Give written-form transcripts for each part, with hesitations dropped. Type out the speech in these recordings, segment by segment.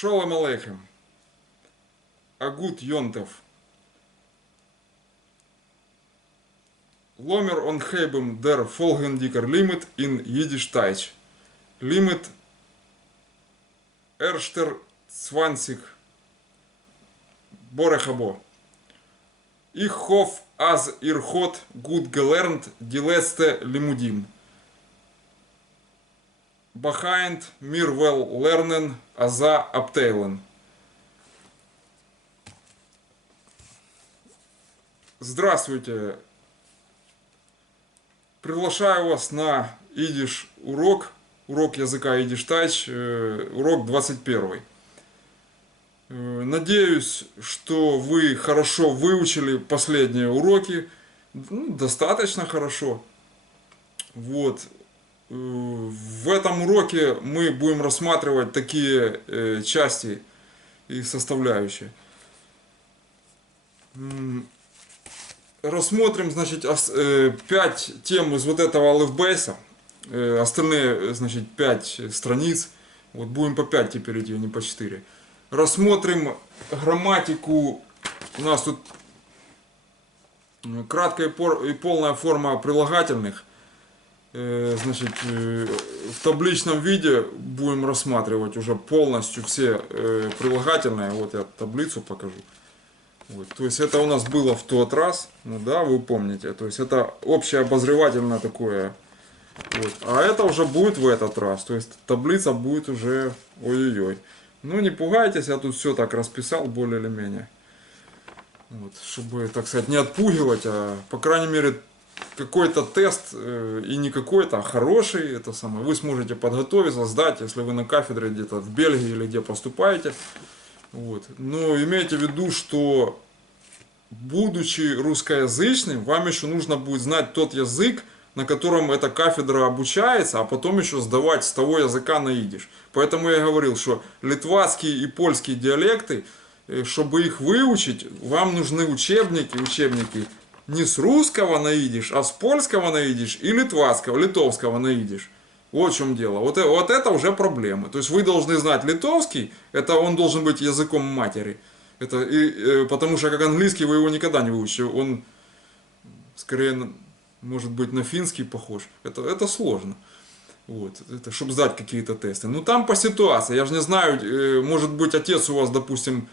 Шолом алейхем. Агут Йонтов. Ломер он хейбем дер фолгендикер лимит ин Yiddish Deutsch. Limit Erster 20 Borechabo. Ich hoff as ihr hot gut gelernt die letzte Limudim. Behind mir well lernen aza abteilen. Здравствуйте! Приглашаю вас на идиш урок языка Yiddish Deutsch, урок 21. Надеюсь, что вы хорошо выучили последние уроки, достаточно хорошо. Вот. В этом уроке мы будем рассматривать такие части и составляющие. Рассмотрим, значит, 5 тем из вот этого алфбейса. Остальные, значит, 5 страниц. Вот будем по 5 теперь идти, а не по 4. Рассмотрим грамматику. У нас тут краткая и полная форма прилагательных. Значит, в табличном виде будем рассматривать уже полностью все прилагательные. Вот я таблицу покажу. Вот, то есть это у нас было в тот раз, ну да, вы помните, то есть это общеобозревательное такое, вот, а это уже будет в этот раз, то есть таблица будет уже, ой-ой-ой. Ну не пугайтесь, я тут все так расписал более или менее, вот, чтобы, так сказать, не отпугивать, а по крайней мере какой-то тест, и не какой-то, а хороший, это самое, вы сможете подготовиться, сдать, если вы на кафедре где-то в Бельгии или где поступаете. Вот. Но имейте в виду, что будучи русскоязычным, вам еще нужно будет знать тот язык, на котором эта кафедра обучается, а потом еще сдавать с того языка на идиш. Поэтому я говорил, что литвацкие и польские диалекты, чтобы их выучить, вам нужны учебники не с русского на идиш, а с польского на идиш и литовского на идиш. Вот в чем дело. Вот это уже проблемы. То есть вы должны знать литовский, это он должен быть языком матери. Потому что как английский вы его никогда не выучите. Он скорее может быть на финский похож. Это сложно. Вот. Это, чтобы сдать какие-то тесты. Ну там по ситуации. Я же не знаю, может быть отец у вас, допустим,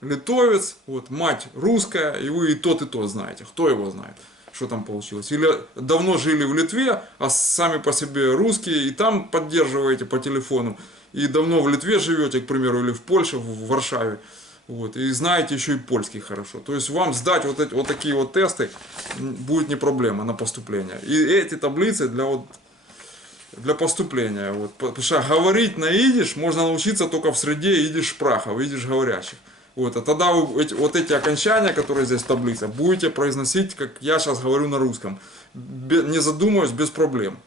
литовец, вот, мать русская, и вы и тот знаете. Кто его знает? Что там получилось. Или давно жили в Литве, а сами по себе русские, и там поддерживаете по телефону. И давно в Литве живете, к примеру, или в Польше, в Варшаве. Вот, и знаете еще и польский хорошо. То есть вам сдать вот такие вот тесты будет не проблема на поступление. И эти таблицы для поступления. Вот, потому что говорить на идиш можно научиться только в среде идиш-шпрахов, идиш-говорящих. Вот, а тогда вы вот эти окончания, которые здесь в таблице, будете произносить, как я сейчас говорю на русском, не задумываясь, без проблем.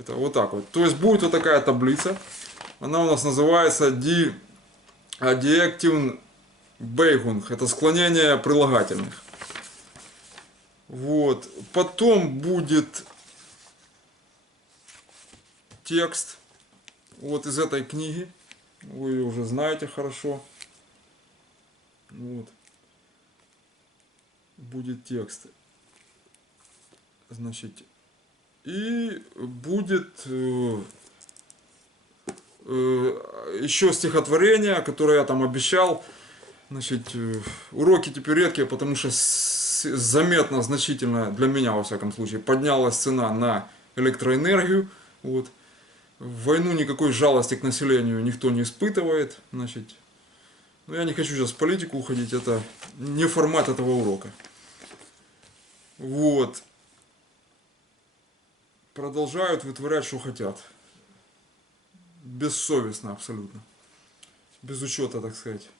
Это вот так вот. То есть будет вот такая таблица. Она у нас называется Adjective Beigung. Это склонение прилагательных. Вот. Потом будет текст вот из этой книги. Вы ее уже знаете хорошо. Вот. Будет текст. Значит, и будет еще стихотворение, которое я там обещал. Значит, уроки теперь редкие, потому что заметно, значительно, для меня во всяком случае, поднялась цена на электроэнергию. Вот. В войну никакой жалости к населению никто не испытывает. Значит, но я не хочу сейчас в политику уходить, это не формат этого урока. Вот. Продолжают вытворять, что хотят. Бессовестно абсолютно. Без учета, так сказать.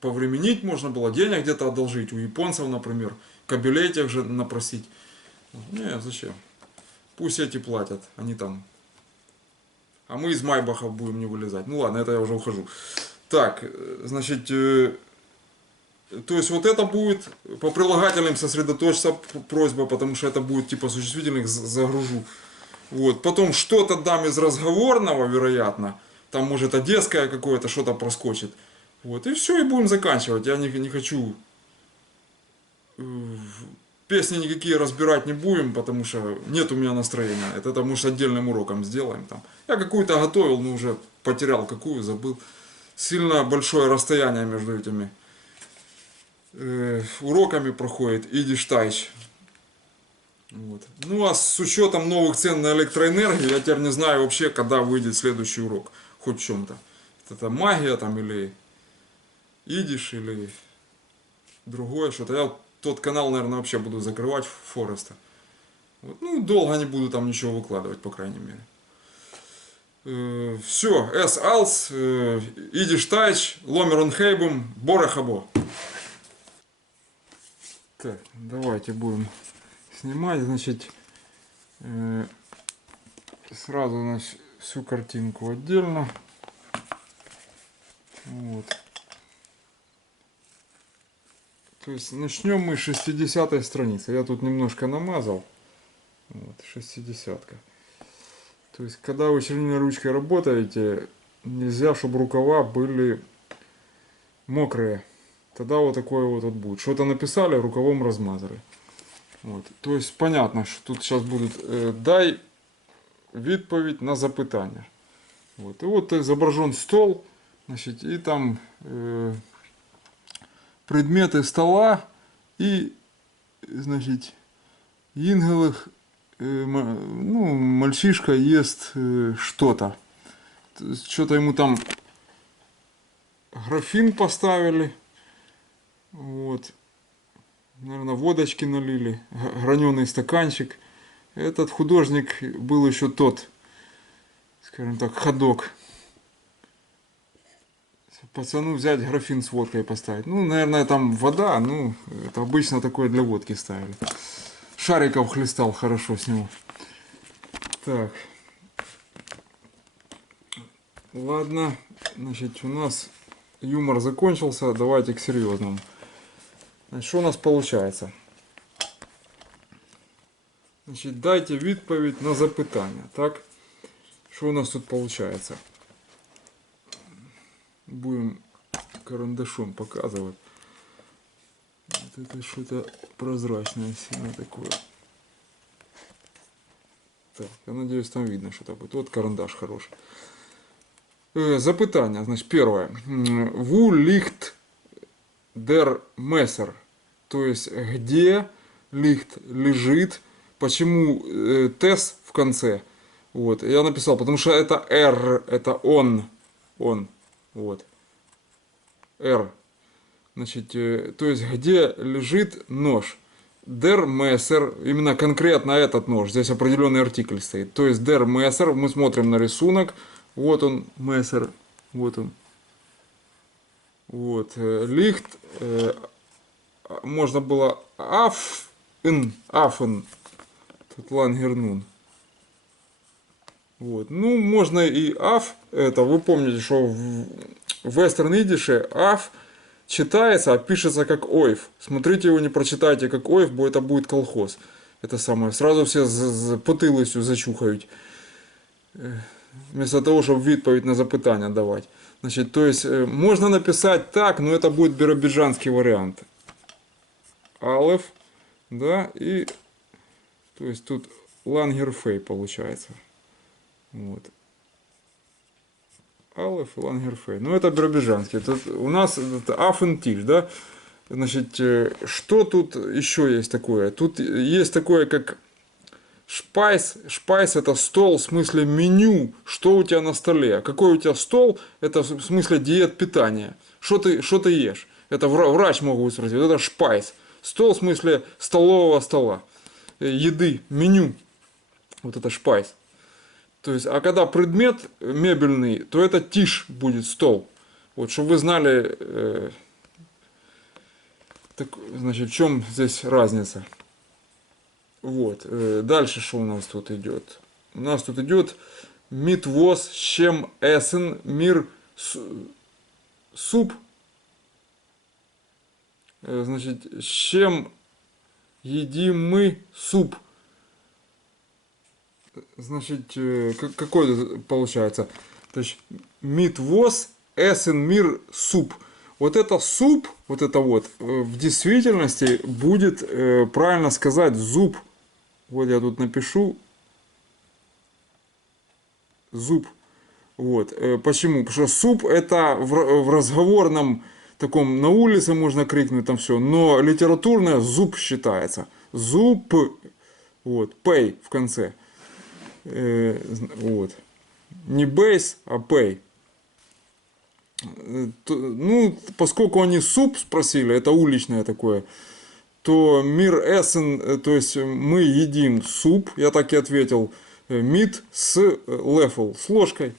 Повременить можно было, денег где-то одолжить. У японцев, например, кабелей тех же напросить. Не, зачем? Пусть эти платят, они там. А мы из майбахов будем не вылезать. Ну ладно, это я уже ухожу. Так, значит, то есть вот это будет по прилагательным сосредоточиться просьба, потому что это будет типа существительных загружу. Вот. Потом что-то дам из разговорного, вероятно. Там может одесское какое-то что-то проскочит. Вот. И все, и будем заканчивать. Я не хочу песни никакие разбирать не будем, потому что нет у меня настроения. Это может отдельным уроком сделаем там. Я какую-то готовил, но уже потерял какую, забыл. Сильно большое расстояние между этими уроками проходит. Идиш тайч. Вот. Ну а с учетом новых цен на электроэнергию, я теперь не знаю вообще, когда выйдет следующий урок. Хоть в чем-то. Это магия там или идиш, или другое что-то. Я тот канал, наверное, вообще буду закрывать Фореста. Вот. Ну, долго не буду там ничего выкладывать, по крайней мере. Все, С Алс, Идиш Тайч, Ломерон Хейбум, Бора Хабо. Так, давайте будем снимать, значит, сразу, значит, всю картинку отдельно. Вот. То есть начнем мы с 60-й страницы. Я тут немножко намазал. Вот, 60-ка. То есть, когда вы чернильной ручкой работаете, нельзя, чтобы рукава были мокрые. Тогда вот такое вот будет. Что-то написали, рукавом размазали. Вот. То есть, понятно, что тут сейчас будут дай відповідь на запитання. Вот. И вот изображен стол, значит, и там предметы стола и, значит, Ингелых, ну, мальчишка ест что-то. Что-то ему там графин поставили. Вот. Наверное, водочки налили. Граненый стаканчик. Этот художник был еще тот, скажем так, ходок. Пацану взять графин с водкой поставить. Ну, наверное, там вода, ну, это обычно такое для водки ставили. Шариков хлестал хорошо с него. Так. Ладно, значит, у нас юмор закончился, давайте к серьезному. Значит, что у нас получается? Значит, дайте відповідь на запитання, так? Что у нас тут получается? Будем карандашом показывать. Вот это что-то прозрачное сильно такое. Так, я надеюсь, там видно что-то будет. Вот карандаш хороший. Запытание, значит, первое. Wo liegt der Messer? То есть, где liegt лежит? Почему тес в конце? Вот, я написал, потому что это R, это он. Вот. R. Значит, то есть, где лежит нож? Der Messer, именно конкретно этот нож, здесь определенный артикль стоит. То есть, der Messer, мы смотрим на рисунок. Вот он, Мессер, вот он. Вот, лихт, можно было афен, тут лангернун. Вот, ну, можно и аф, это, вы помните, что в вестерн-идише аф читается, а пишется как ойф. Смотрите, его не прочитайте как ойф, бо это будет колхоз. Это самое, сразу все потилицю зачухают. Вместо того, чтобы відповідь на запитання давать. Значит, то есть, можно написать так, но это будет биробиджанский вариант. Алеф, да, и, то есть, тут лангерфей получается. Вот. Алеф и лангерфей. Ну, это биробиджанский. Тут у нас афентиш, да. Значит, что тут еще есть такое? Тут есть такое, как шпайс. Шпайс это стол, в смысле меню, что у тебя на столе. Какой у тебя стол, это в смысле диет питания. Что ты ешь? Это врач могут спросить. Это шпайс. Стол в смысле столового стола. Еды, меню. Вот это шпайс. То есть, а когда предмет мебельный, то это тиш будет стол. Вот, чтобы вы знали, так, значит, в чем здесь разница. Вот. Дальше что у нас тут идет? У нас тут идет митвоз, чем эсен, мир, суп. Значит, с чем едим мы суп? Значит, какой получается? То есть, mit was essen mir суп. Вот это суп, вот это вот, в действительности будет, правильно сказать, зуб. Вот я тут напишу. Зуб. Вот. Почему? Потому что суп это в разговорном таком, на улице можно крикнуть там все, но литературное зуб считается. Зуб. Вот. Пей в конце. Вот. Не бейс, а пей. Ну, поскольку они суп спросили, это уличное такое, то мир эссен, то есть мы едим суп, я так и ответил, мид с лефл, с ложкой.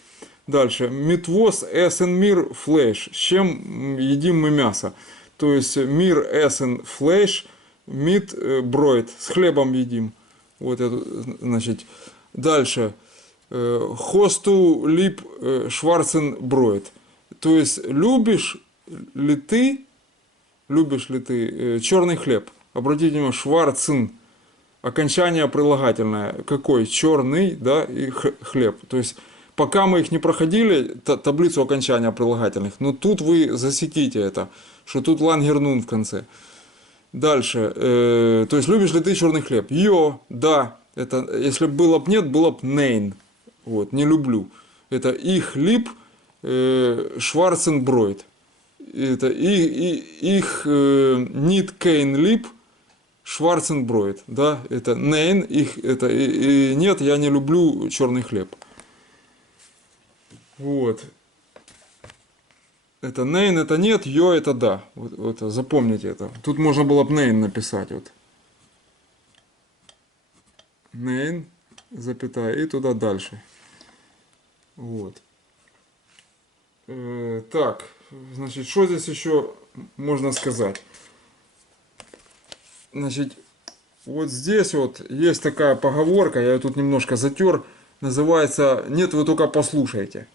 Дальше, митвос эссен мир флеш, с чем едим мы мясо. То есть мир эссен флеш, мид бройд, с хлебом едим. Вот это, значит, дальше, хосту лип шварцен бройд. То есть любишь ли ты черный хлеб? Обратите внимание, шварцен, окончание прилагательное. Какой? Черный, да, и хлеб. То есть пока мы их не проходили, таблицу окончания прилагательных, но тут вы засеките это, что тут лангернун в конце. Дальше. То есть любишь ли ты черный хлеб? Йо, да. Это, если было бы нет, было бы нейн. Вот, не люблю. Это их лип Шварценбройд. Это их нит кейн лип Шварценбройд. Да, это нейн, их это и нет, я не люблю черный хлеб. Вот. Это нейн, это нет, йо, это да. Вот, запомните это. Тут можно было бы нейн написать. Вот. Нейн, запятая, и туда дальше. Вот. Так, значит, что здесь еще можно сказать? Значит, вот здесь вот есть такая поговорка, я ее тут немножко затер, называется «Нет, вы только послушайте».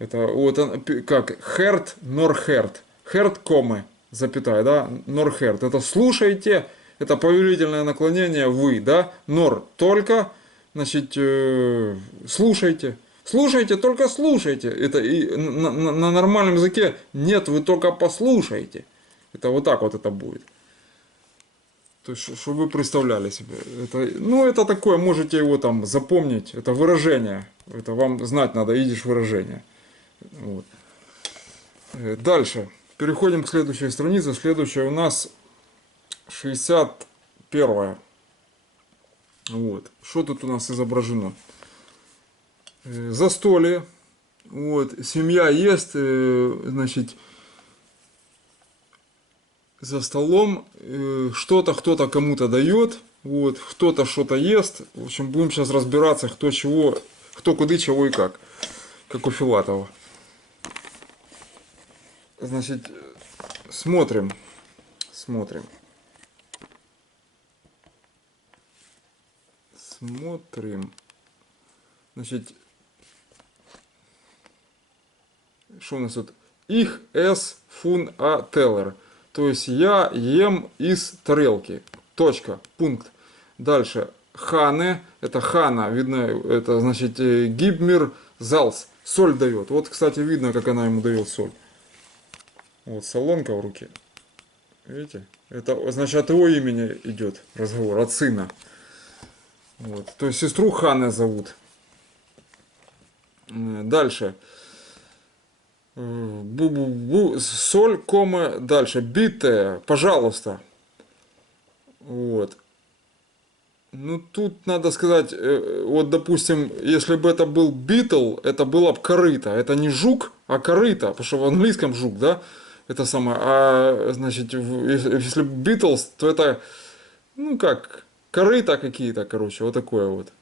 Это вот как «херт нор херт». «Херт, коме», запятая, да, «нор херт». Это «слушайте», это повелительное наклонение «вы», да, «нор» только, значит, «слушайте». Слушайте, только слушайте. Это и на нормальном языке нет, вы только послушайте. Это вот так вот это будет. То есть, чтобы вы представляли себе. Это, ну, это такое, можете его там запомнить. Это выражение. Это вам знать надо, идиш выражение. Вот. Дальше. Переходим к следующей странице. Следующая у нас 61. Вот. Что тут у нас изображено? Застолье, вот, семья ест, значит, за столом, что-то кто-то кому-то дает, вот, кто-то что-то ест, в общем, будем сейчас разбираться, кто чего, кто куда, чего и как у Филатова. Значит, смотрим, значит, что у нас тут? Их эс фун а теллер. То есть я ем из тарелки. Точка. Пункт. Дальше. Хане. Это хана. Видно, это значит гибмир залс. Соль дает. Вот, кстати, видно, как она ему дает соль. Вот солонка в руке. Видите? Это значит от его имени идет разговор. От сына. Вот. То есть сестру Хане зовут. Дальше. Соль, кома, дальше. Битая, пожалуйста. Вот. Ну, тут надо сказать, вот, допустим, если бы это был битл, это было бы корыто. Это не жук, а корыто. Потому что в английском жук, да? Это самое. А, значит, если битлз, то это, ну, как, корыто какие-то, короче, вот такое вот.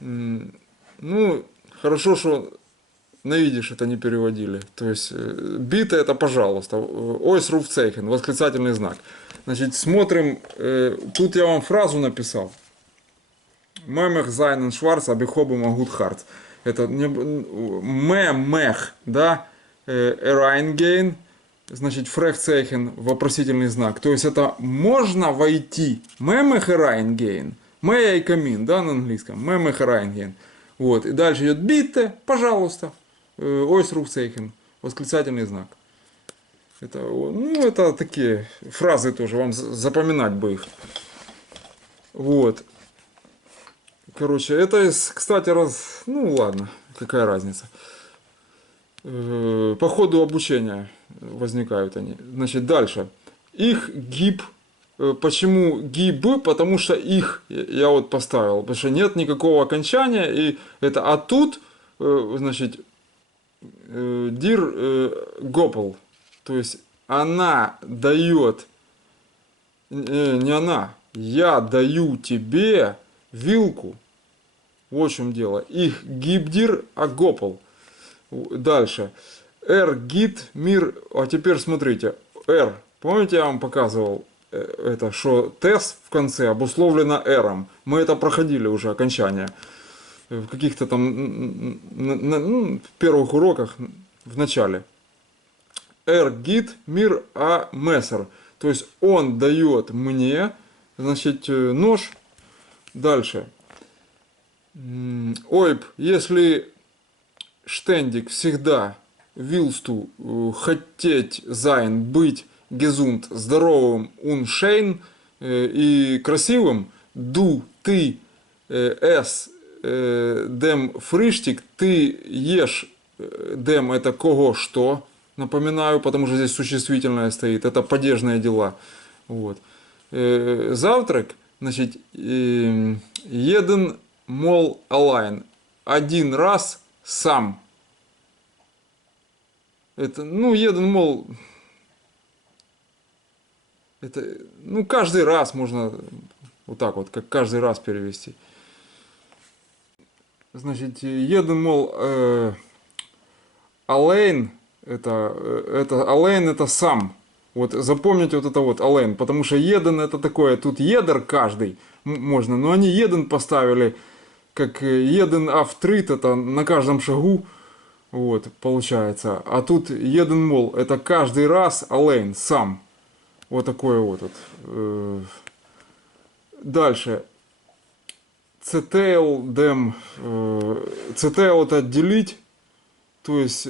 Ну, хорошо, что на идиш это не переводили. То есть, бита это пожалуйста. Ойс руфцейхен, восклицательный знак. Значит, смотрим. Тут я вам фразу написал. Мемех зайнен шварц абихобы магут харц. Это мемех, да, эрайнгейн, значит, фрехцейхен, вопросительный знак. То есть, это можно войти. Мемех эрайнгейн. Мэя и камин, да, на английском. Мэмэ харайнген. Вот. И дальше идет битте, пожалуйста. Ойс руфцейхен. Восклицательный знак. Это, ну, это такие фразы тоже, вам запоминать бы их. Вот. Короче, это, кстати, ну ладно, какая разница. По ходу обучения возникают они. Значит, дальше. Их гиб. Почему гиб? Потому что их я вот поставил. Потому что нет никакого окончания. И это, а тут, значит, дир гопл. То есть она дает, не она, я даю тебе вилку. Вот в чем дело. Их гибдир агопл. Дальше. Р гид мир. А теперь смотрите. Р. Помните, я вам показывал это, что тес в конце обусловлено R. Мы это проходили уже, окончание. В каких-то там в первых уроках в начале. Р гид мир а мессер. То есть он дает мне, значит, нож. Дальше. Ойб, если штендик всегда вилсту хотеть зайн быть гезунд здоровым уншейн и красивым, ду ты эс дем фриштик, ты ешь дем это кого что, напоминаю, потому что здесь существительное стоит, это падежные дела. Вот. Завтрак, значит, еден мол алайн, один раз сам. Это, ну, еден мол, это, ну, каждый раз можно вот так вот, как каждый раз перевести. Значит, еден мол алейн, это алейн это сам. Вот запомните вот это вот алейн, потому что еден это такое, тут едер каждый можно, но они еден поставили, как еден автрит, это на каждом шагу, вот, получается. А тут еден мол, это каждый раз алейн, сам. Вот такое вот. Дальше. Цетейл дем. Цетейл это отделить. То есть,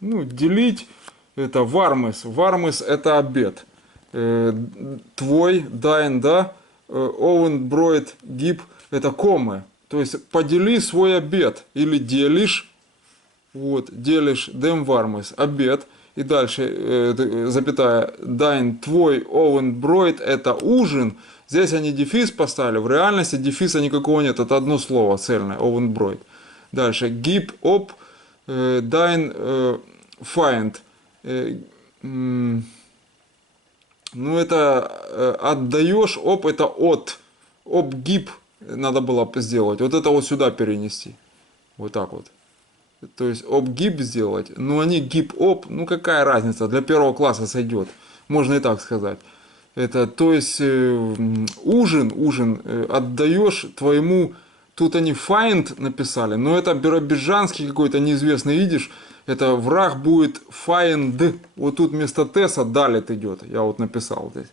ну, делить это вармес. Вармес это обед. Твой, дайн, да. Овен, броид, гиб это комы. То есть подели свой обед. Или делишь. Вот, делишь дем вармес, обед, и дальше, запятая, дайн, твой овен броид, это ужин. Здесь они дефис поставили, в реальности дефиса никакого нет, это одно слово цельное, овен броид. Дальше, гиб, оп, дайн, find. Ну, это отдаешь, оп, это от, оп, гиб надо было сделать, вот это вот сюда перенести, вот так вот. То есть оп-гип сделать, но они гип-оп, ну какая разница, для первого класса сойдет, можно и так сказать. Это, то есть ужин отдаешь твоему, тут они find написали, но это биробиджанский какой-то неизвестный, видишь, это враг будет find, вот тут вместо теса далит идет, я вот написал здесь,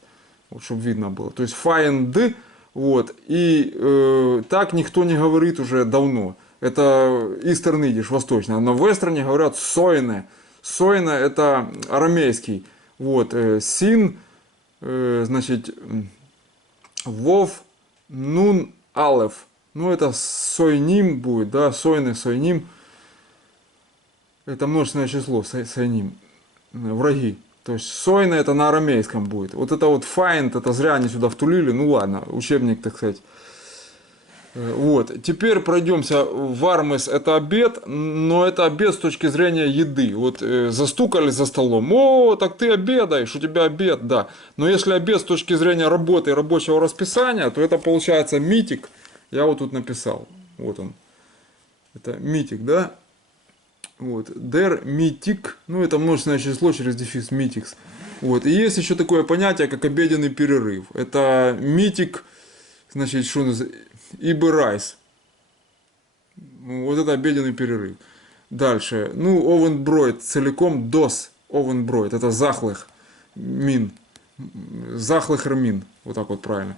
вот чтобы видно было, то есть find, вот, и так никто не говорит уже давно. Это Eastern Yiddish, восточный. На вестерне говорят сойне. Сойне это арамейский. Вот. Син, значит, вов, нун, алеф. Ну, это сойним будет, да, сойне, сойним. Это множественное число, сойним. Враги. То есть сойне это на арамейском будет. Вот это вот find, это зря они сюда втулили. Ну ладно, учебник, так сказать. Вот, теперь пройдемся. Вармес это обед, но это обед с точки зрения еды. Вот застукали за столом, о, так ты обедаешь, у тебя обед, да. Но если обед с точки зрения работы и рабочего расписания, то это получается митик. Я вот тут написал, вот он, это митик, да. Вот, der митик, ну это множественное число через дефис митикс. Вот, и есть еще такое понятие, как обеденный перерыв. Это митик, значит, что называется? Иберайс. Вот это обеденный перерыв. Дальше. Ну, овенбройд целиком дос овенбройд. Это захлых мин. Захлых рмин. Вот так вот правильно.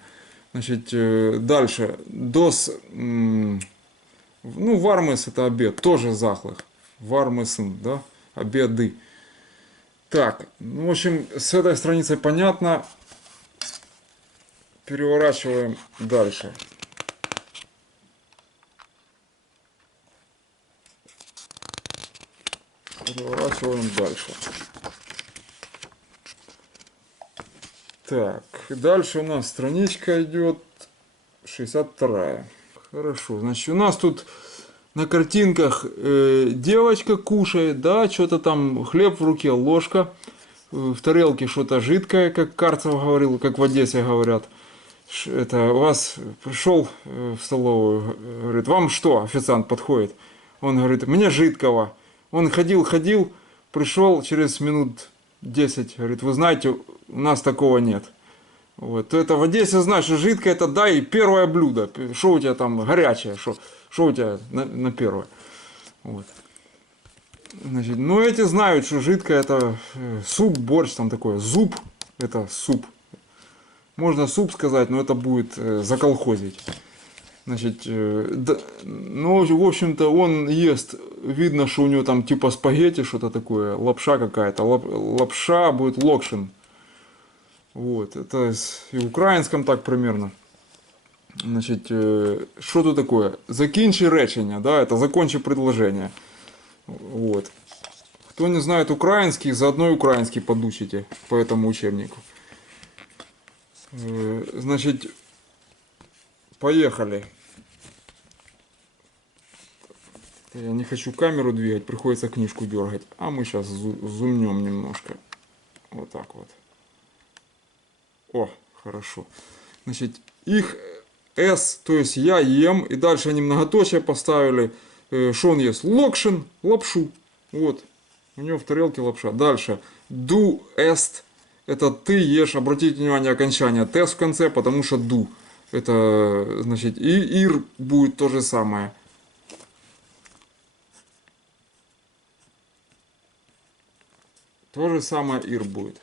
Значит, дальше. Дос, ну, вармес это обед, тоже захлых. Вармесн, да, обеды. Так, ну, в общем, с этой страницей понятно. Переворачиваем дальше. Переворачиваем дальше. Так, дальше у нас страничка идет 62. Хорошо, значит, у нас тут на картинках девочка кушает, да, что-то там, хлеб в руке, ложка, в тарелке что-то жидкое, как Карцев говорил, как в Одессе говорят. Это у вас пришел в столовую, говорит, вам что, официант подходит, он говорит, мне жидкого. Он ходил, пришел через минут 10, говорит, вы знаете, у нас такого нет. Вот. То это в Одессе, знаешь, жидкое это да, и первое блюдо. Что у тебя там горячее, что у тебя на первое. Вот. Значит, ну эти знают, что жидкое это суп, борщ там такое. Зуб это суп. Можно суп сказать, но это будет заколхозить. Значит, ну, в общем-то, он ест, видно, что у него там типа спагетти, что-то такое, лапша какая-то. Лапша будет локшин. Вот, это и в украинском так примерно. Значит, что тут такое? Закінчи речення, да, это закончи предложение. Вот. Кто не знает украинский, заодно и украинский подучите по этому учебнику. Значит, поехали. Я не хочу камеру двигать, приходится книжку дергать. А мы сейчас зумнем немножко. Вот так вот. О, хорошо. Значит, их S, то есть я ем, и дальше они многоточие поставили. Что он ест? Локшин, лапшу. Вот. У него в тарелке лапша. Дальше. Du est. Это ты ешь. Обратите внимание, окончание. Тес в конце, потому что du. Это, значит, и ир будет то же самое. То же самое ир будет.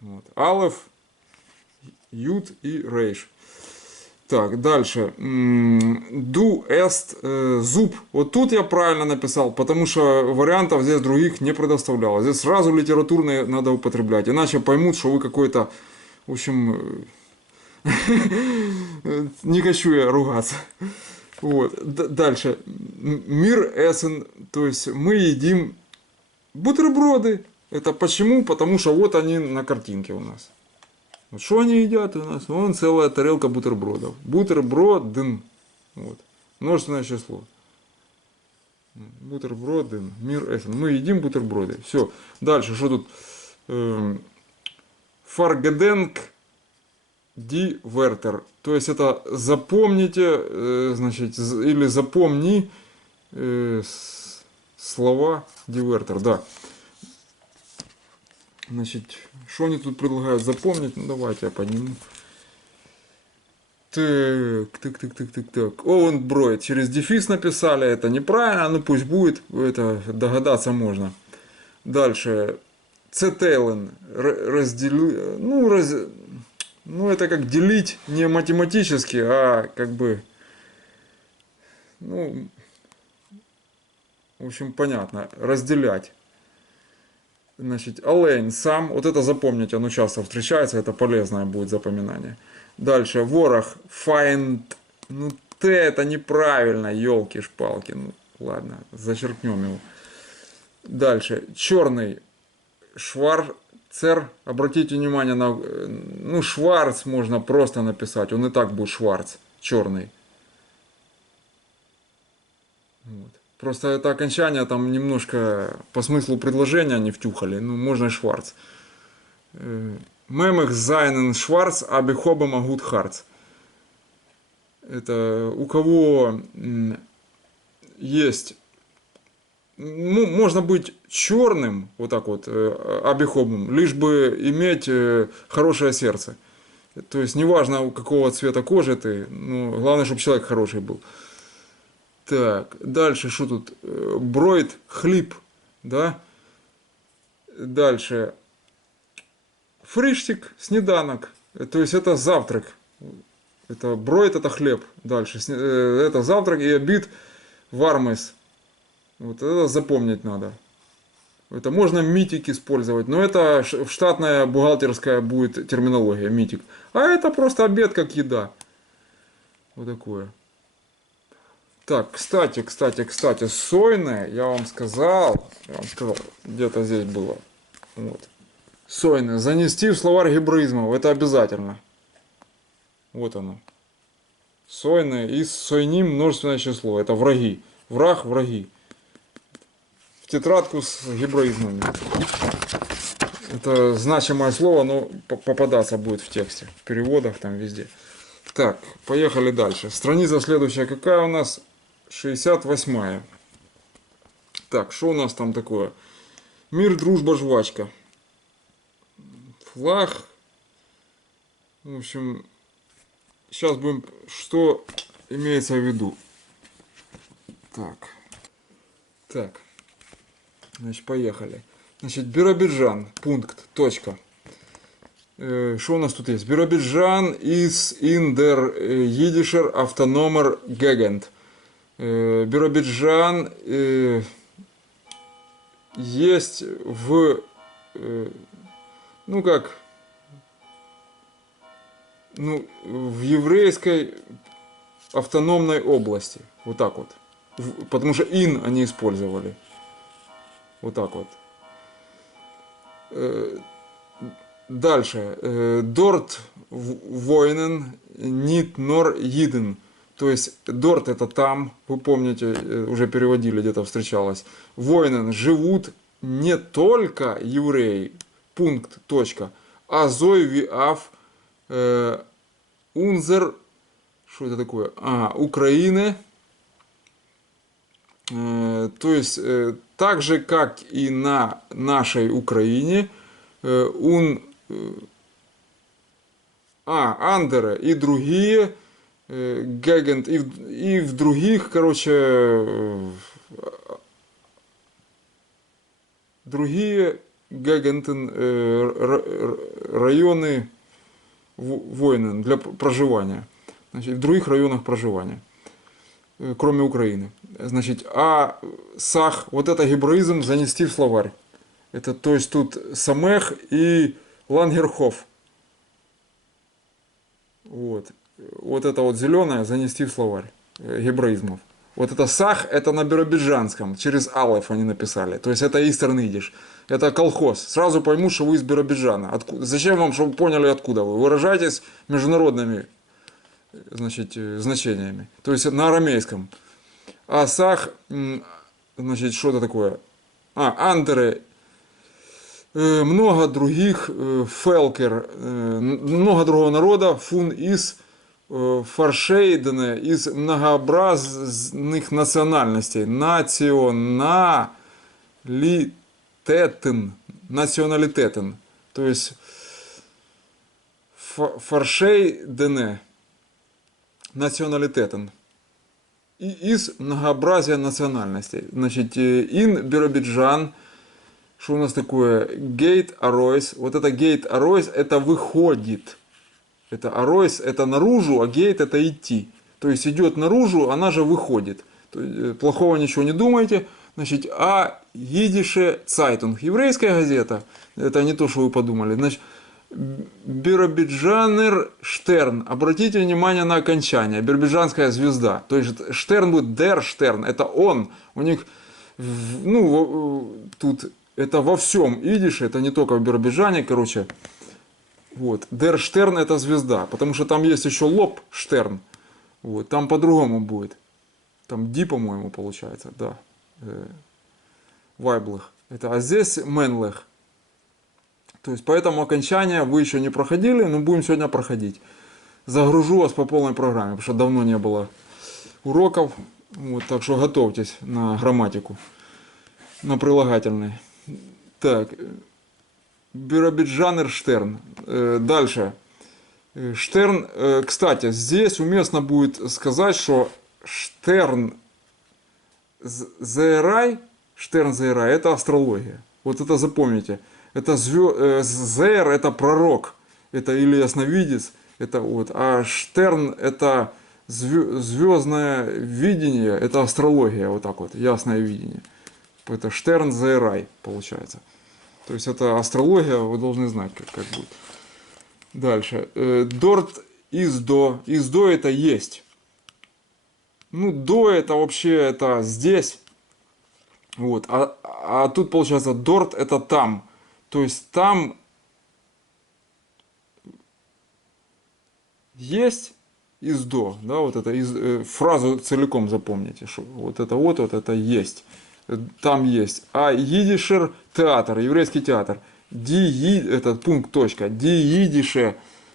Вот. Алеф, ют и рейш. Так, дальше. Du est зуб. Вот тут я правильно написал, потому что вариантов здесь других не предоставлялось. Здесь сразу литературные надо употреблять. Иначе поймут, что вы какой-то, в общем, не хочу я ругаться. Вот. Дальше. Мир эсен, то есть мы едим бутерброды. Это почему? Потому что вот они на картинке у нас. Вот что они едят у нас? Вон целая тарелка бутербродов. Бутерброден. Вот. Множественное число. Бутерброден. Мир эфен. Мы едим бутерброды. Все. Дальше, что тут? Фаргеденк ди вертер. То есть это запомните, значит, или запомни слова дивертер. Да. Значит, что они тут предлагают запомнить? Ну, давайте я подниму. Так. Оуэн Бройд. Через дефис написали. Это неправильно, ну пусть будет. Это догадаться можно. Дальше. Цетейлен. Разделю. Ну, это как делить не математически, а как бы... Ну, в общем, понятно. Разделять. Значит, олень сам, вот это запомните, оно часто встречается, это полезное будет запоминание. Дальше, ворох, find, ну Т это неправильно, елки-шпалки, ну ладно, зачеркнем его. Дальше, черный, шварцер, обратите внимание на, ну Шварц можно просто написать, он и так будет Шварц, черный. Вот. Просто это окончание там немножко по смыслу предложения не втюхали. Ну, можно и Шварц. Мемех зайнен Шварц, аби хобем агут харц. Это у кого есть... Ну, можно быть черным, вот так вот, абихобом, лишь бы иметь хорошее сердце. То есть, неважно, у какого цвета кожи ты, ну, главное, чтобы человек хороший был. Так, дальше что тут? Бройд, хлеб, да? Дальше. фриштик, снеданок. То есть это завтрак. Это броид, это хлеб. Дальше. Это завтрак и обід вармес. Вот это запомнить надо. Это можно митик использовать, но это штатная бухгалтерская будет терминология, митик. А это просто обед как еда. Вот такое. Так, кстати, сойное, я вам сказал, где-то здесь было. Вот. Сойное, занести в словарь гебраизмов, это обязательно. Вот оно. Сойное и сойним множественное число, это враги. Враг, враги. В тетрадку с гебраизмами. Это значимое слово, но попадаться будет в тексте, в переводах, там везде. Так, поехали дальше. Страница следующая какая у нас? 68-я. Так, что у нас там такое? Мир, дружба, жвачка. Флаг. В общем, сейчас будем... Что имеется в виду? Так. Значит, поехали. Значит, Биробиджан. Пункт. Точка. Что у нас тут есть? Биробиджан is in der Jiddischer Autonomer Gegend. Биробиджан есть в, в еврейской автономной области. Вот так вот. Потому что in они использовали. Вот так вот. Дальше. Dort wohnen nicht nur Jiden. То есть Дорт это там, вы помните, уже переводили, где-то встречалось. Воинен живут не только евреи, пункт, точка, а зой аф унзер, что это такое? Украины. То есть так же, как и на нашей Украине, Андера и другие Гегент и в других, другие Гегентен районы войны для проживания. Значит, в других районах проживания, кроме Украины. Значит, сах, вот это гебраизм занести в словарь. Это, то есть тут самех и лангерхоф. Вот. Вот это вот зеленое занести в словарь гебраизмов. Вот это сах, это на биробиджанском, через алеф они написали. То есть это Eastern Yiddish. Это колхоз. Сразу пойму, что вы из Биробиджана. Зачем вам, чтобы поняли, откуда вы? Выражайтесь международными, значит, значениями. То есть на арамейском. А сах, значит, что это такое? Андеры, много других, фелкер, много другого народа, фун из фаршейдене, из многообразных национальностей. Националитетен. То есть фаршейдене, националитетен. И из многообразия национальностей. Значит, ин Биробиджан. Что у нас такое? Гейт Аройс. Вот это гейт Аройс, это выходит. Это Аройс, это наружу, а гейт это идти. То есть идет наружу, она же выходит. Плохого ничего не думайте. Значит, Йидише Цайтунг. Еврейская газета. Это не то, что вы подумали. Значит, Биробиджанер Штерн. Обратите внимание на окончание. Биробиджанская звезда. То есть Штерн будет Дер Штерн. Это он. У них, тут это во всем идише. Это не только в Биробиджане, короче. Вот. Дер Штерн это звезда. Потому что там есть еще лоб Штерн. Вот. Там по-другому будет. Там Ди, по-моему, получается. Да. Вайблых. А здесь Менлех. То есть, поэтому окончание вы еще не проходили, но будем сегодня проходить. Загружу вас по полной программе, потому что давно не было уроков. Вот, так что готовьтесь на грамматику, на прилагательные. Так, Биробиджанер Штерн. Дальше. Штерн, кстати, здесь уместно будет сказать, что Штерн Зеерай, Штерн Зеерай, это астрология. Вот это запомните. Это Зер это пророк, это или ясновидец, это вот. А Штерн это звездное видение, это астрология, вот так вот, ясное видение. Это Штерн Зерай получается. То есть это астрология, вы должны знать, как будет. Дальше. Дорт издо. Издо это есть. Ну, до это вообще это здесь. Вот. А тут получается дорт это там. То есть там есть издо. Да, вот это фразу целиком запомните. Что вот это есть. Там есть. А идишер театр, еврейский театр. Этот пункт, точка. Ди идише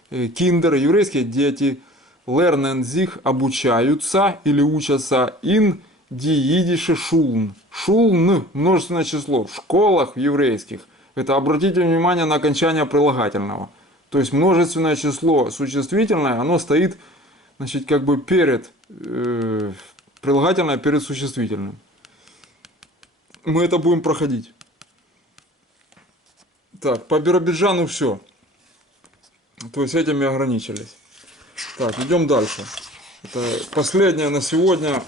киндер, еврейские дети. Lernen sich обучаются или учатся in die jüdische Schulen. Шулн, множественное число, в школах еврейских. Это обратите внимание на окончание прилагательного. То есть множественное число существительное, оно стоит, значит, как бы перед, прилагательное перед существительным. Мы это будем проходить. Так, по Биробиджану все. То есть этим и ограничились. Так, идем дальше. Это последняя на сегодня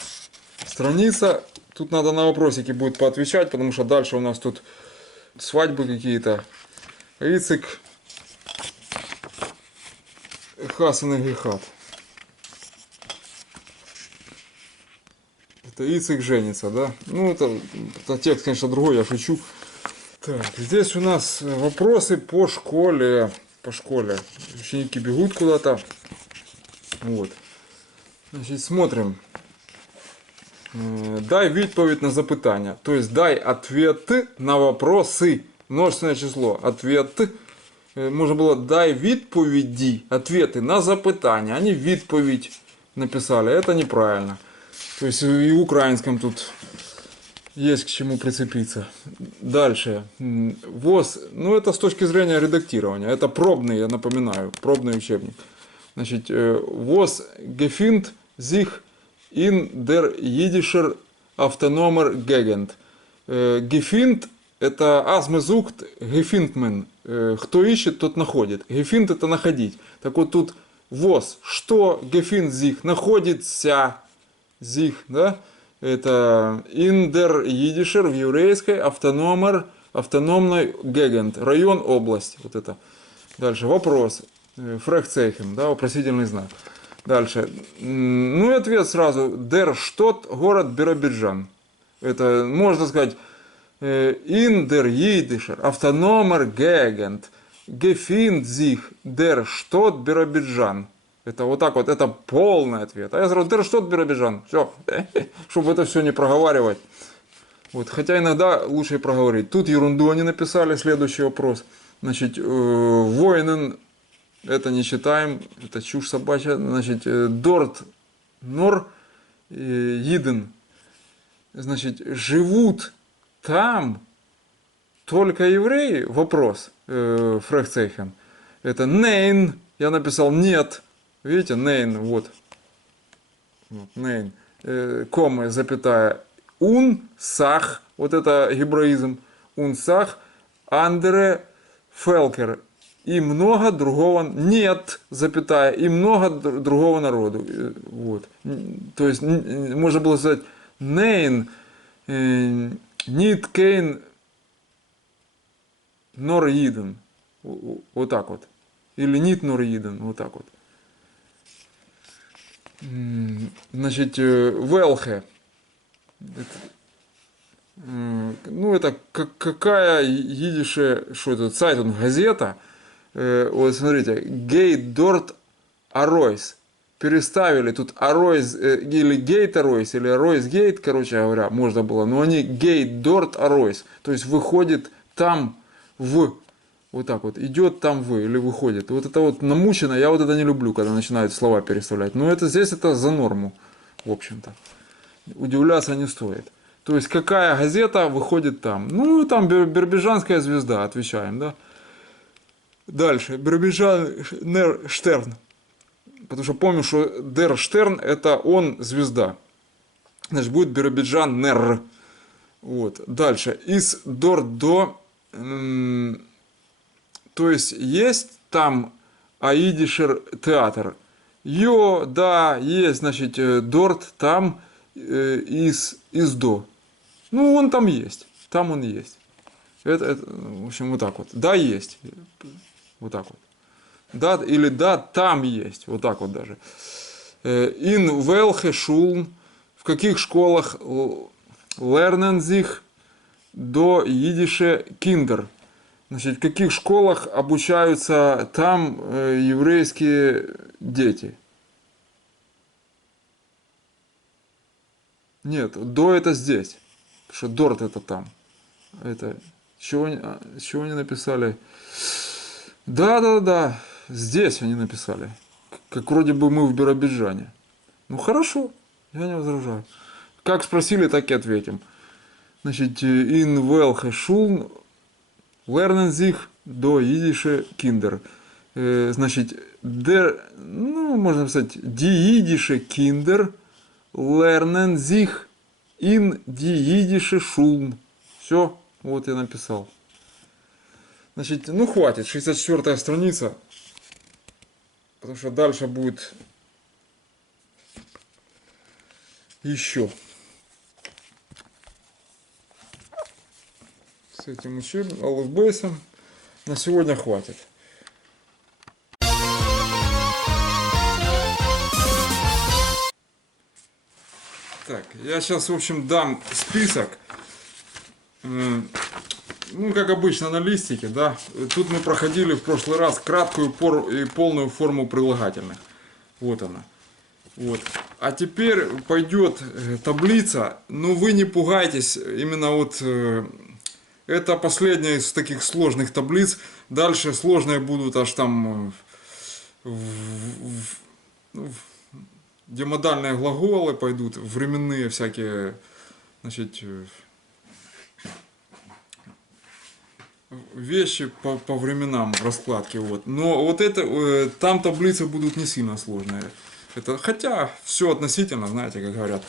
страница. Тут надо на вопросики будет поотвечать, потому что дальше у нас тут свадьбы какие-то. Ицик, Хасан и Гехат. Это Ицик женится, да? Ну, это текст, конечно, другой, я шучу. Так, здесь у нас вопросы по школе. По школе. Ученики бегут куда-то. Вот. Значит, смотрим. Дай відповідь на запитання. То есть дай ответы на вопросы. Множественное число. Ответ. Можно было дай відповіді. Ответы на запитання. Они відповідь написали. Это неправильно. То есть и в украинском тут есть к чему прицепиться. Дальше. ВОЗ. Ну это с точки зрения редактирования. Это пробный, я напоминаю. Пробный учебник. Значит, ВОЗ gefindt sich in der jüdischer Autonomer Gegend. Gefindt это азме зукт, gefindt кто ищет, тот находит. Gefindt это находить. Так вот тут ВОЗ, что gefindt sich, находится sich, да? Это in der jüdischer, в еврейской, автономной Gegend, район, область. Вот это. Дальше вопрос. Фрехцейхен, да, вопросительный знак. Дальше. Ну и ответ сразу. Der Stadt, город Биробиджан. Это можно сказать in der jüdischer Autonomer Gegend gefindt sich der Stadt Биробиджан. Это вот так вот, это полный ответ. А я сразу der Stadt Биробиджан. Все, чтобы это все не проговаривать. Вот, хотя иногда лучше и проговорить. Тут ерунду они написали. Следующий вопрос. Значит, воинен. Это не читаем, это чушь собачья. Значит, Дорт, Нор, Иден. Значит, живут там только евреи? Вопрос. Фрехцейхен. Это нейн. Я написал нет. Видите, нейн, вот. Нейн. Комы, запятая. Ун, сах. Вот это гебраизм. Ун, сах. Андре, фелкер. И много другого, нет, запятая, и много другого народу. Вот. То есть, можно было сказать, нейн, нит кейн, нор иден. Вот так вот. Или нит нор иден. Вот так вот. Значит, велхе. Ну, это какая едише, что это, цайтунг, газета. Вот смотрите, гейт дорт аройс. Переставили тут аройс, или гейт аройс, или аройс гейт, короче говоря, можно было. Но они гейт дорт аройс. То есть выходит там в. Вот так вот. Идет там в или выходит. Вот это вот намучено. Я вот это не люблю, когда начинают слова переставлять. Но это здесь это за норму, в общем-то. Удивляться не стоит. То есть какая газета выходит там? Ну, там Биробиджанская звезда, отвечаем, да? Дальше. Биробиджан Штерн. Потому что помню, что Дер Штерн это он звезда. Значит, будет Биробиджан Нер. Вот. Дальше. Из Дор до То есть там Аидишер театр. Йо, да, есть, значит, Дорт там из до. Ну, он там есть. Там он есть. Это, в общем, вот так вот. Да, есть. Вот так вот. Да, или да, там есть. Вот так вот даже. In welche Schulen, в каких школах lernen sich до jüdische Kinder. Значит, в каких школах обучаются там еврейские дети? Нет, до это здесь. Потому что Дорт это там. Это чего они написали? Да. Здесь они написали. Как вроде бы мы в Биробиджане. Ну хорошо, я не возражаю. Как спросили, так и ответим. Значит, in welche Schulen lernen sich до jüdische Kinder. Значит, ну, можно сказать, die jüdische Kinder lernen sich in die jüdische Schulen. Все, вот я написал. Значит, ну хватит, 64-я страница. Потому что дальше будет еще. С этим учебным алфбейсом на сегодня хватит. Так, я сейчас, в общем, дам список. Ну, как обычно на листике, да. Тут мы проходили в прошлый раз краткую и полную форму прилагательных. Вот она. Вот. А теперь пойдет таблица. Но вы не пугайтесь, именно вот это последняя из таких сложных таблиц. Дальше сложные будут аж там демодальные глаголы пойдут, временные всякие, значит, вещи по временам раскладки. Вот. Но вот это, там таблицы будут не сильно сложные. Это, хотя все относительно, знаете, как говорят.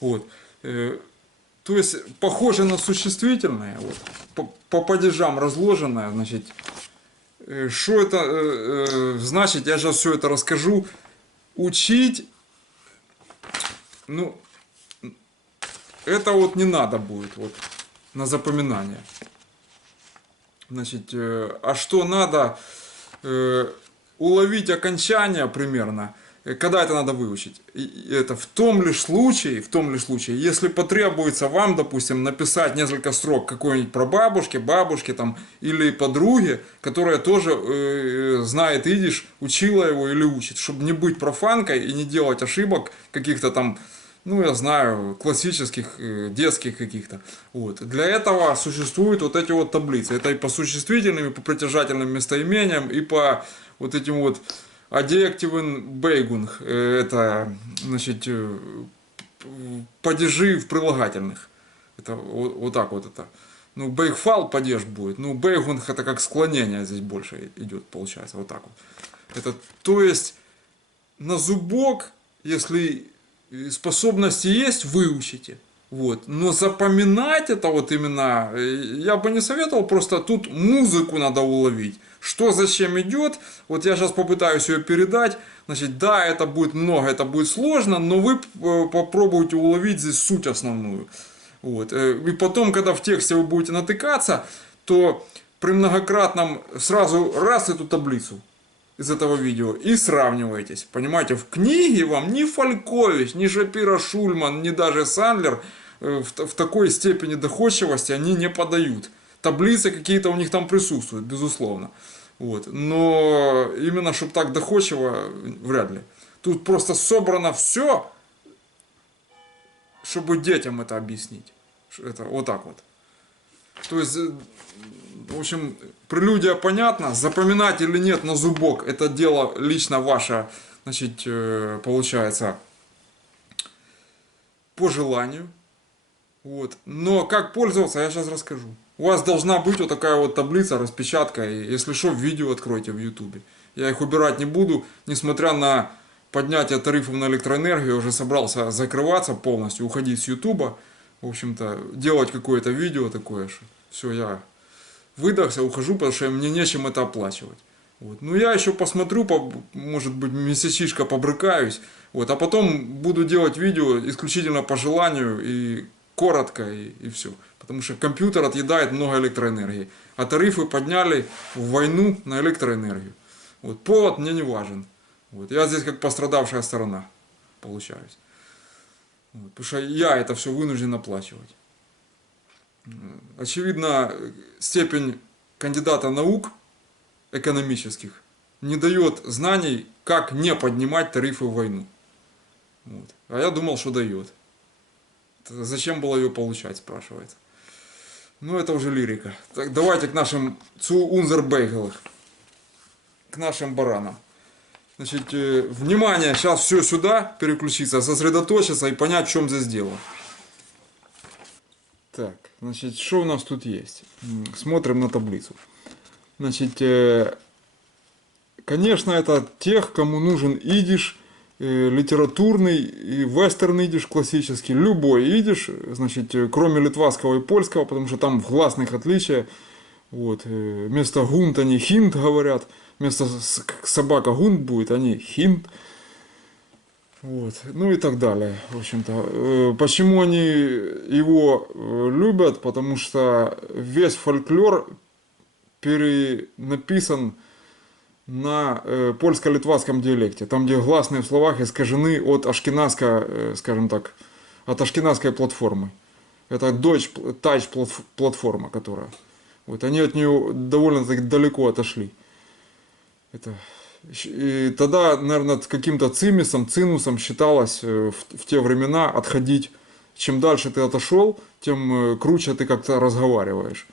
Вот. То есть похоже на существительное, вот, по падежам разложенное, значит, что это значит, я сейчас все это расскажу. Учить, ну, это вот не надо будет вот на запоминание. Значит, а что надо уловить окончание примерно, когда это надо выучить? Это в том лишь случае, если потребуется вам, допустим, написать несколько строк какой-нибудь про бабушки там, или подруге, которая тоже знает идиш, учила его или учит, чтобы не быть профанкой и не делать ошибок каких-то там, ну, я знаю, классических, детских каких-то. Вот. Для этого существуют вот эти вот таблицы. Это и по существительным, и по притяжательным местоимениям, и по вот этим вот adjectiven Beigung. Это, значит, падежи в прилагательных. Это вот так вот это. Ну, Бейгфал падеж будет. Ну, Beigung это как склонение здесь больше идет, получается. Вот так вот. Это, то есть, на зубок, если способности есть, выучите. Вот. Но запоминать это вот именно, я бы не советовал, просто тут музыку надо уловить. Что зачем идет, вот я сейчас попытаюсь ее передать. Значит, да, это будет много, это будет сложно, но вы попробуйте уловить здесь суть основную. Вот. И потом, когда в тексте вы будете натыкаться, то при многократном сразу раз эту таблицу из этого видео и сравниваетесь. Понимаете, в книге вам ни Фалькович, ни Шапира Шульман, ни даже Сандлер в такой степени доходчивости они не подают. Таблицы какие-то у них там присутствуют, безусловно. Вот. Но именно чтобы так доходчиво, вряд ли. Тут просто собрано все, чтобы детям это объяснить. Это вот так вот. То есть, в общем, прелюдия понятна, запоминать или нет на зубок, это дело лично ваше, значит, получается, по желанию. Вот. Но как пользоваться, я сейчас расскажу. У вас должна быть вот такая вот таблица, распечатка, и если что, видео откройте в ютубе. Я их убирать не буду, несмотря на поднятие тарифов на электроэнергию, я уже собрался закрываться полностью, уходить с ютуба, в общем-то, делать какое-то видео такое, что все, я выдохся, ухожу, потому что мне нечем это оплачивать. Вот. Ну, я еще посмотрю, может быть, месячишко побрыкаюсь, вот, а потом буду делать видео исключительно по желанию и коротко, и все. Потому что компьютер отъедает много электроэнергии. А тарифы подняли в войну на электроэнергию. Вот, повод мне не важен. Вот, я здесь как пострадавшая сторона получаюсь. Вот, потому что я это все вынужден оплачивать. Очевидно, степень кандидата наук экономических не дает знаний, как не поднимать тарифы в войну. Вот. А я думал, что дает. Зачем было ее получать, спрашивается. Ну, это уже лирика. Так, давайте к нашим Цунзербейгелых, к нашим баранам. Значит, внимание, сейчас все сюда переключиться, сосредоточиться и понять, в чем здесь дело. Так, значит, что у нас тут есть? Смотрим на таблицу. Значит, конечно, это тех, кому нужен идиш, литературный и вестерн идиш классический, любой идиш, значит, кроме литвацкого и польского, потому что там в гласных отличия. Вот, вместо гунт они хинт говорят, вместо собака гунт будет, они хинт. Вот, ну и так далее, в общем-то. Почему они его любят? Потому что весь фольклор перенаписан на польско-литвацком диалекте, там где гласные в словах искажены от ашкеназской, скажем так, от ашкеназской платформы. Это Touch платформа, которая. Вот они от нее довольно далеко отошли. Это. И тогда, наверное, каким-то цинусом считалось в те времена отходить. Чем дальше ты отошел, тем круче ты как-то разговариваешь.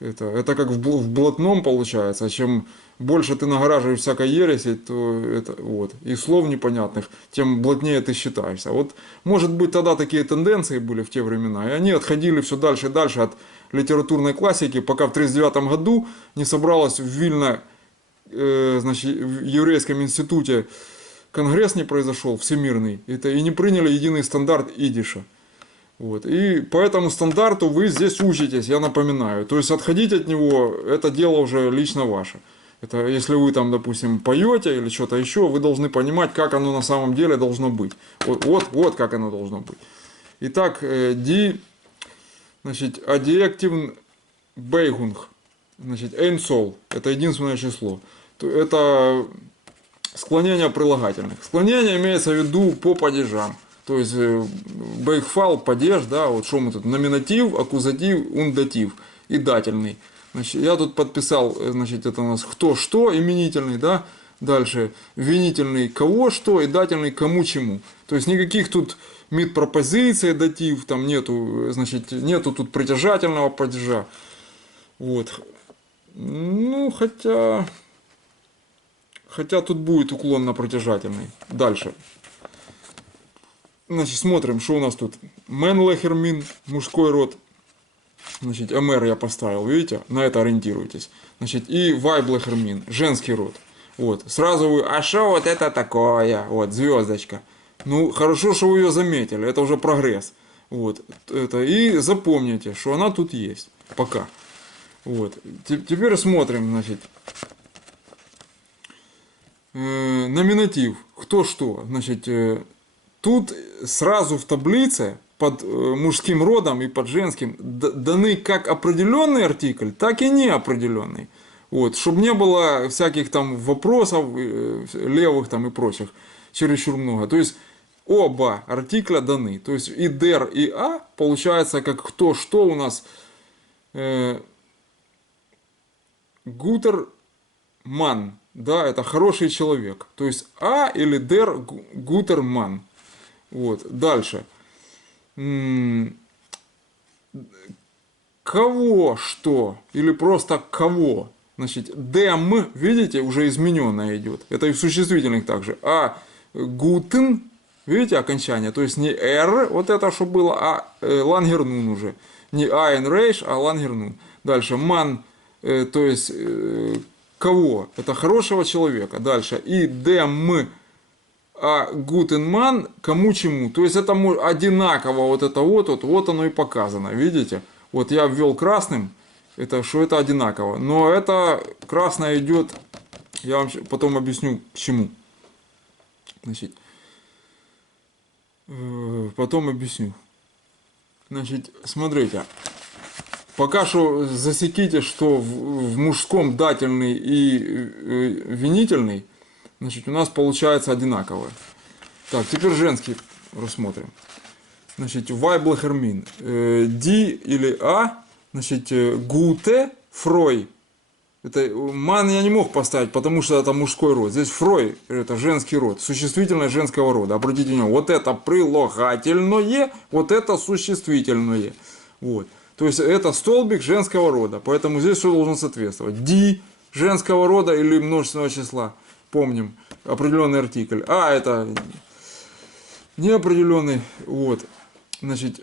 Это как в блатном получается. Чем больше ты нагораживаешь всякой ереси, то это, вот, и слов непонятных, тем блатнее ты считаешься. Вот, может быть, тогда такие тенденции были в те времена, и они отходили все дальше и дальше от литературной классики, пока в 1939 году не собралось в Вильно, значит, в еврейском институте конгресс не произошел, всемирный, и не приняли единый стандарт идиша. Вот. И по этому стандарту вы здесь учитесь, я напоминаю. То есть отходить от него, это дело уже лично ваше. Это если вы там, допустим, поете или что-то еще, вы должны понимать, как оно на самом деле должно быть. Вот как оно должно быть. Итак, значит, adjective бейгунг, значит, эйнсол, это единственное число. Это склонение прилагательных. Склонение имеется в виду по падежам. То есть бейгфал, падеж, да, вот что мы тут, номинатив, аккузатив, ундатив и дательный. Значит, я тут подписал, значит, это у нас кто что, именительный, да, дальше винительный кого что и дательный кому чему. То есть никаких тут мид-пропозиций, датив, там нету, значит, нету тут притяжательного падежа. Вот. Ну, хотя тут будет уклон на притяжательный. Дальше. Значит, смотрим, что у нас тут. Менлехермин, мужской род. Значит, МР я поставил, видите? На это ориентируйтесь. Значит, и Вайблехермин, женский род. Вот. Сразу вы, а что вот это такое? Вот, звездочка. Ну, хорошо, что вы ее заметили. Это уже прогресс. Вот. Это. И запомните, что она тут есть. Пока. Вот. Теперь смотрим, значит. Номинатив. Кто что? Значит, тут сразу в таблице под мужским родом и под женским даны как определенный артикль, так и неопределенный. Вот, чтобы не было всяких там вопросов левых там и прочих чересчур много. То есть оба артикля даны. То есть и дер, и а получается как кто что у нас гутерман. Да, это хороший человек. То есть а или дер гутерман. Вот, дальше. Кого что? Или просто кого? Значит, дем, видите, уже измененное идет. Это и в существительных также. А гутен, видите, окончание. То есть не р, вот это что было, а лангернун уже. Не айн рейш, а лангернун. Дальше ман, то есть кого? Это хорошего человека. Дальше. И дем, а гутенман кому чему. То есть это одинаково вот это вот оно и показано. Видите? Вот я ввел красным что это одинаково. Но это красное идет, я вам потом объясню к чему. Значит, потом объясню. Значит, смотрите. Пока что засеките, что в мужском дательный и винительный, значит, у нас получается одинаковое. Так, теперь женский рассмотрим. Значит, Вайблахермин. Ди или А, значит, Гуте, Фрой. Это ман я не мог поставить, потому что это мужской род. Здесь Фрой, это женский род, существительное женского рода. Обратите внимание, вот это прилагательное, вот это существительное. Вот. То есть это столбик женского рода, поэтому здесь все должно соответствовать. Ди женского рода или множественного числа, помним, определенный артикль. А это неопределенный, вот. Значит,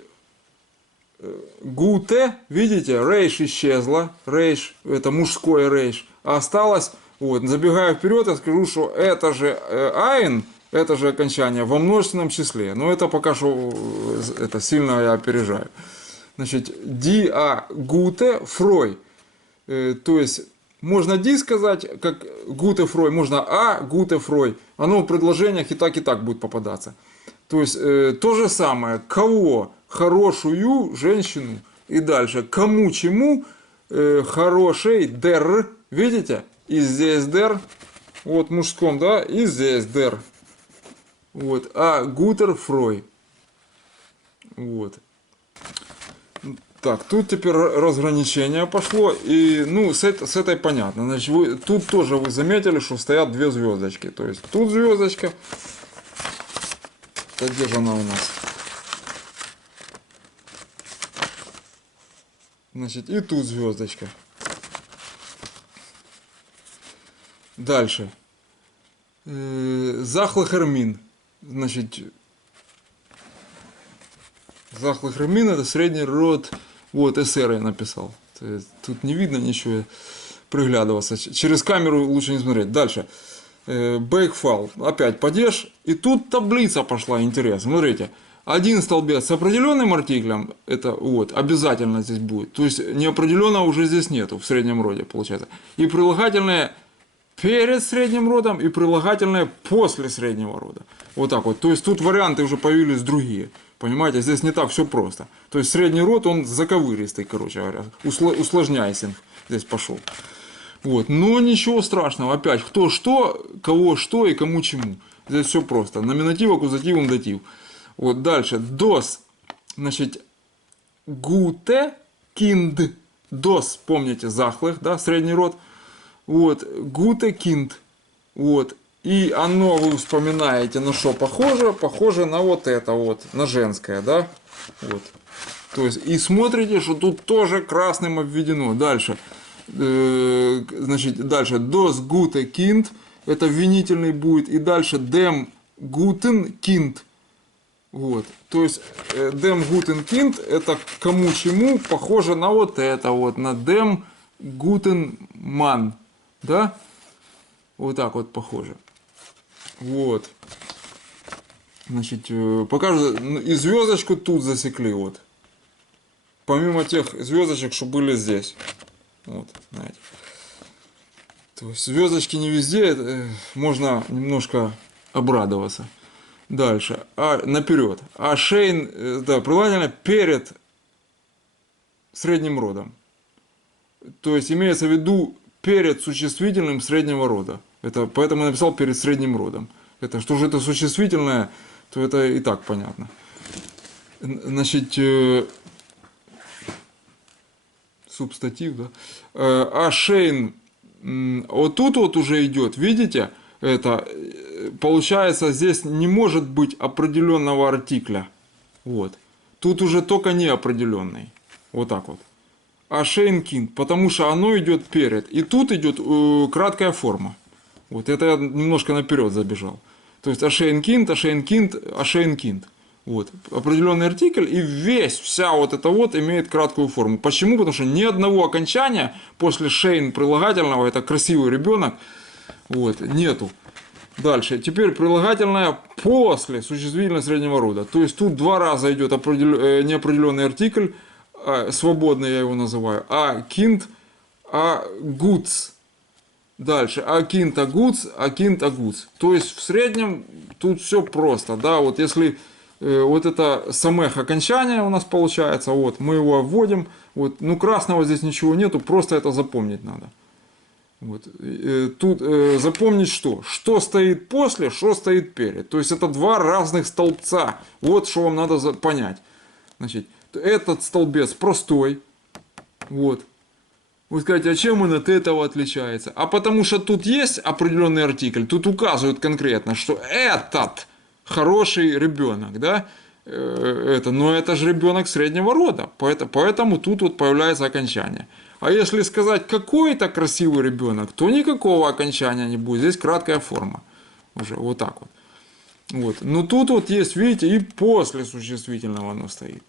Гуте, видите, рейш исчезла, рейш, это мужское рейш, а осталось, вот, забегая вперед, я скажу, что это же айн, это же окончание во множественном числе, но это пока что, это сильно я опережаю. Значит, ди, а, гуте, фрой, то есть, можно ди сказать, как гуте, фрой, можно а, гуте, фрой, оно в предложениях и так будет попадаться. То есть, то же самое, кого? Хорошую женщину. И дальше. Кому чему хороший дер. Видите? И здесь дер. Вот в мужском, да? И здесь дер. Вот. А гутер фрой. Вот. Так, тут теперь разграничение пошло. И, ну, с этой понятно. Значит, тут тоже вы заметили, что стоят две звездочки. То есть, тут звездочка. Так, где же она у нас? Значит, и тут звездочка. Дальше. Захлахермин. Значит, Захлахермин это средний род. Вот, СР я написал. Тут не видно ничего, приглядываться. Через камеру лучше не смотреть. Дальше. Бейкфал. Опять падеж. И тут таблица пошла, интересно. Смотрите. Один столбец с определенным артиклем, это вот, обязательно здесь будет. То есть неопределенного уже здесь нету в среднем роде, получается. И прилагательное перед средним родом, и прилагательное после среднего рода. Вот так вот. То есть тут варианты уже появились другие. Понимаете, здесь не так все просто. То есть средний род, он заковыристый, короче говоря. Усложняйся здесь пошел. Вот. Но ничего страшного. Опять, кто что, кого что и кому чему. Здесь все просто. Номинатив, аккузатив, индатив. Вот дальше. Дос. Значит, гуте, кинд. Дос, помните, захлых, да, средний род. Вот, гуте, кинд. Вот. И оно, вы вспоминаете, на что похоже? Похоже на вот это вот, на женское, да. Вот. То есть, и смотрите, что тут тоже красным обведено. Дальше. Значит, дальше. Дос, гуте, кинд. Это винительный будет. И дальше. Дем, гутен, кинд. Вот, то есть dem guten Kind это кому чему похоже на вот это вот, на dem guten Mann, да, вот так вот похоже. Вот, значит, покажу, и звездочку тут засекли, вот, помимо тех звездочек, что были здесь, вот, знаете. То есть звездочки не везде, можно немножко обрадоваться. Дальше, наперед. А шейн, да, прилагательное перед средним родом. То есть имеется в виду перед существительным среднего рода. Это, поэтому я написал перед средним родом. Это что же это существительное, то это и так понятно. Значит, субстатив, да. А шейн, вот тут вот уже идет, видите? Это получается, здесь не может быть определенного артикля. Вот. Тут уже только неопределенный. Вот так вот. А шейнкинд, потому что оно идет перед. И тут идет краткая форма. Вот это я немножко наперед забежал. То есть ашейнкинд, ашейнкинд, ашейнкинд. Вот. Определенный артикль, и вся вот эта вот имеет краткую форму. Почему? Потому что ни одного окончания после шейн прилагательного, это красивый ребенок, вот, нету. Дальше. Теперь прилагательное после существительного среднего рода. То есть тут два раза идет неопределенный артикль, свободный я его называю, а Kind, а Goods. Дальше, а Kind, а Goods, а Kind, а Goods. То есть в среднем тут все просто, да, вот если вот это самех окончание у нас получается, вот, мы его вводим, вот, ну красного здесь ничего нету, просто это запомнить надо. Вот. Тут запомнить что стоит после, что стоит перед. То есть это два разных столбца. Вот что вам надо понять. Значит, этот столбец простой. Вот. Вы скажете, а чем он от этого отличается? А потому что тут есть определенный артикль, тут указывают конкретно, что этот хороший ребенок, да? Но это же ребенок среднего рода, поэтому тут вот появляется окончание. А если сказать какой-то красивый ребенок, то никакого окончания не будет. Здесь краткая форма. Уже вот так вот. Вот. Но тут вот есть, видите, и после существительного оно стоит.